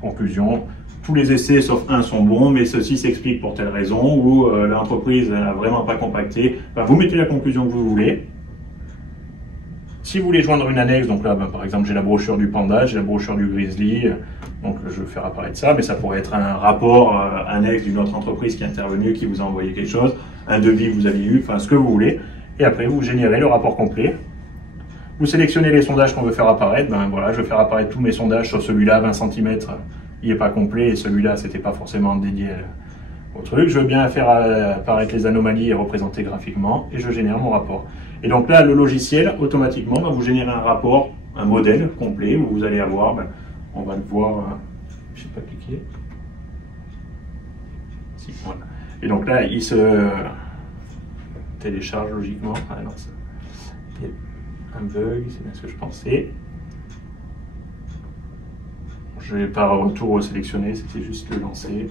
conclusion. Tous les essais sauf un sont bons, mais ceci s'explique pour telle raison, ou l'entreprise n'a vraiment pas compacté. Enfin, vous mettez la conclusion que vous voulez. Si vous voulez joindre une annexe, donc là, ben, par exemple, j'ai la brochure du panda, j'ai la brochure du grizzly, donc je vais faire apparaître ça, mais ça pourrait être un rapport annexe d'une autre entreprise qui est intervenue, qui vous a envoyé quelque chose, un devis que vous aviez eu, enfin ce que vous voulez. Et après, vous générez le rapport complet. Vous sélectionnez les sondages qu'on veut faire apparaître. Ben voilà, je vais faire apparaître tous mes sondages sur celui-là, 20 cm. Il n'est pas complet et celui-là, c'était pas forcément dédié au truc. Je veux bien faire apparaître les anomalies et représenter graphiquement et je génère mon rapport. Et donc là, le logiciel, automatiquement, va vous générer un rapport, un modèle complet où vous allez avoir, ben, on va le voir, je ne sais pas cliquer. Si, voilà. Et donc là, il se télécharge logiquement. Ah non, il y a un bug, c'est bien ce que je pensais. Je n'ai pas retour sélectionné, c'était juste le lancer.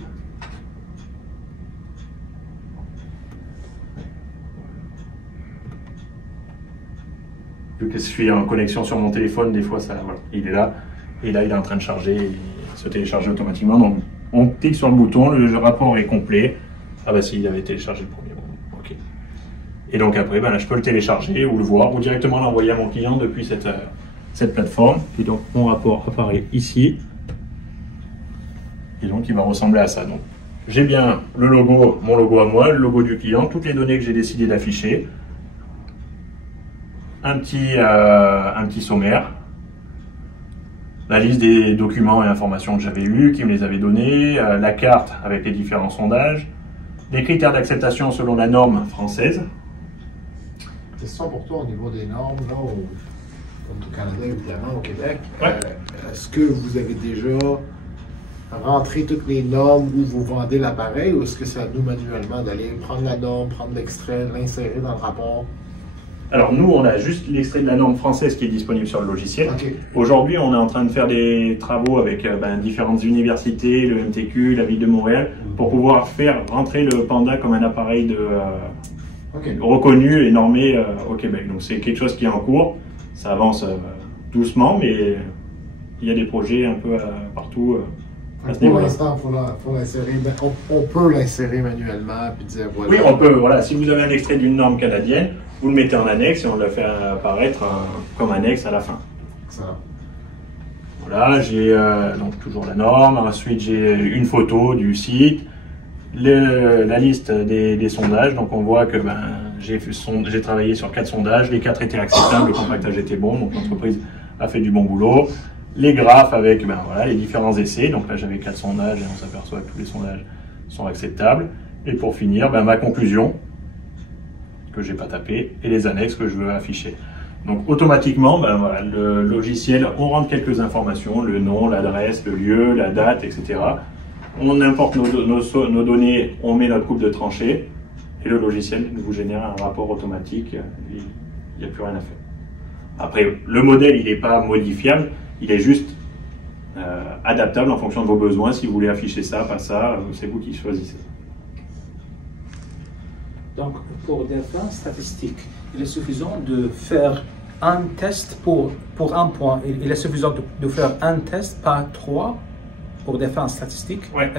Vu que je suis en connexion sur mon téléphone, des fois, ça, voilà, il est là. Et là, il est en train de charger, il se télécharge automatiquement. Donc, on clique sur le bouton, le rapport est complet. Ah bah si, il avait téléchargé le premier. Bon, ok. Et donc après, ben là, je peux le télécharger ou le voir, ou directement l'envoyer à mon client depuis cette plateforme. Et donc, mon rapport apparaît ici. Et donc, il va ressembler à ça. Donc, j'ai bien le logo, mon logo à moi, le logo du client, toutes les données que j'ai décidé d'afficher, un petit sommaire, la liste des documents et informations que j'avais eus, qui me les avait donnés, la carte avec les différents sondages, les critères d'acceptation selon la norme française. Question pour toi au niveau des normes, là, au Canada évidemment, au Québec. Ouais. Est-ce que vous avez déjà rentrer toutes les normes où vous vendez l'appareil ou est-ce que c'est à nous manuellement d'aller prendre la norme, prendre l'extrait, l'insérer dans le rapport? Alors nous, on a juste l'extrait de la norme française qui est disponible sur le logiciel. Okay. Aujourd'hui, on est en train de faire des travaux avec différentes universités, le MTQ, la ville de Montréal, pour pouvoir faire rentrer le Panda comme un appareil reconnu et normé au Québec. Donc c'est quelque chose qui est en cours, ça avance doucement, mais il y a des projets un peu partout. Pour l'instant, faut l'insérer. On peut l'insérer manuellement puis dire voilà. Oui, on peut. Voilà, si vous avez un extrait d'une norme canadienne, vous le mettez en annexe et on le fait apparaître comme annexe à la fin. Ça. Voilà, j'ai donc toujours la norme. Ensuite, j'ai une photo du site, la liste des sondages. Donc, on voit que j'ai travaillé sur 4 sondages. Les 4 étaient acceptables, le compactage était bon, donc l'entreprise a fait du bon boulot. Les graphes avec les différents essais. Donc là, j'avais 4 sondages et on s'aperçoit que tous les sondages sont acceptables. Et pour finir, ma conclusion, que j'ai pas tapé, et les annexes que je veux afficher. Donc automatiquement, le logiciel, on rentre quelques informations, le nom, l'adresse, le lieu, la date, etc. On importe nos données, on met notre coupe de tranchée, et le logiciel vous génère un rapport automatique, il n'y a plus rien à faire. Après, le modèle, il n'est pas modifiable, il est juste adaptable en fonction de vos besoins. Si vous voulez afficher ça, pas ça, c'est vous qui choisissez. Donc, pour des fins statistiques, il est suffisant de faire un test pour un point. Il est suffisant de faire un test par 3 pour des fins statistiques. Ouais.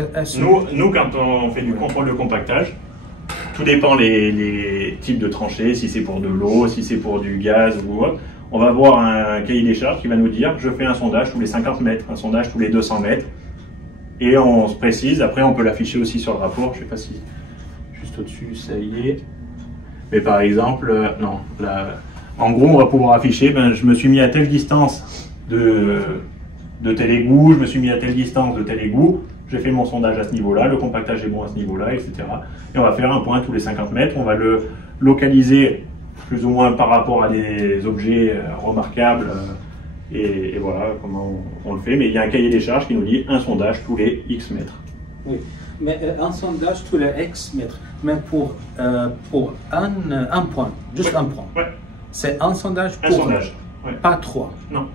Nous, quand on fait du contrôle de compactage, tout dépend les types de tranchées, si c'est pour de l'eau, si c'est pour du gaz ou autre. On va avoir un cahier des charges qui va nous dire je fais un sondage tous les 50 mètres, un sondage tous les 200 mètres. Et on se précise, après on peut l'afficher aussi sur le rapport. Je ne sais pas si, juste juste au-dessus, ça y est. Mais par exemple, non, là, en gros, on va pouvoir afficher, ben, je me suis mis à telle distance de tel égout, je me suis mis à telle distance de tel égout, j'ai fait mon sondage à ce niveau-là, le compactage est bon à ce niveau-là, etc. Et on va faire un point tous les 50 mètres, on va le localiser plus ou moins par rapport à des objets remarquables, et voilà comment on le fait. Mais il y a un cahier des charges qui nous dit un sondage tous les X mètres. Oui, mais un sondage tous les X mètres, mais pour un point, juste Ouais. un point. Ouais. C'est un sondage Un pour sondage. Ouais. pas 3. Non.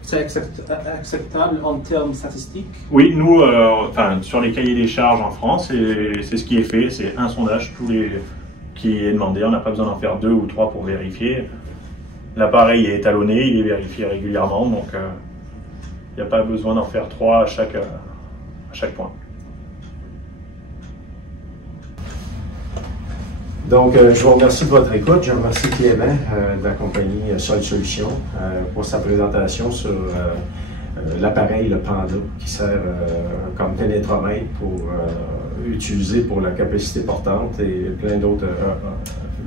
C'est acceptable en termes statistiques? Oui, nous, enfin, sur les cahiers des charges en France, c'est ce qui est fait, c'est un sondage qui est demandé. On n'a pas besoin d'en faire 2 ou 3 pour vérifier. L'appareil est étalonné, il est vérifié régulièrement, donc il n'y a pas besoin d'en faire 3 à chaque point. Donc, je vous remercie de votre écoute. Je remercie Clément de la compagnie Sol Solutions pour sa présentation sur l'appareil, le Panda, qui sert comme pénétromètre pour utiliser pour la capacité portante et plein d'autres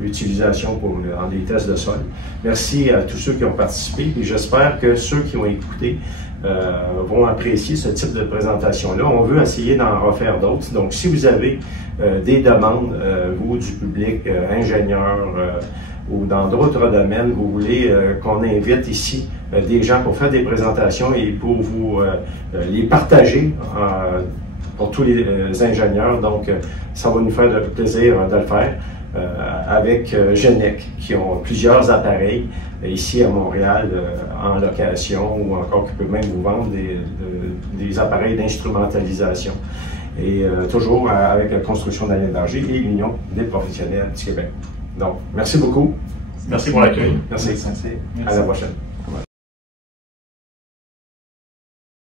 utilisations dans les tests de sol. Merci à tous ceux qui ont participé et j'espère que ceux qui ont écouté vont apprécier ce type de présentation-là. On veut essayer d'en refaire d'autres. Donc, si vous avez des demandes, vous, du public, ingénieurs ou dans d'autres domaines, vous voulez qu'on invite ici des gens pour faire des présentations et pour vous les partager pour tous les ingénieurs. Donc, ça va nous faire plaisir de le faire avec Genec, qui ont plusieurs appareils ici à Montréal en location ou encore qui peuvent même vous vendre des appareils d'instrumentalisation. Et toujours avec la construction de l'énergie et l'Union des professionnels du Québec. Donc, merci beaucoup. Merci pour l'accueil. Merci. Merci. À la prochaine.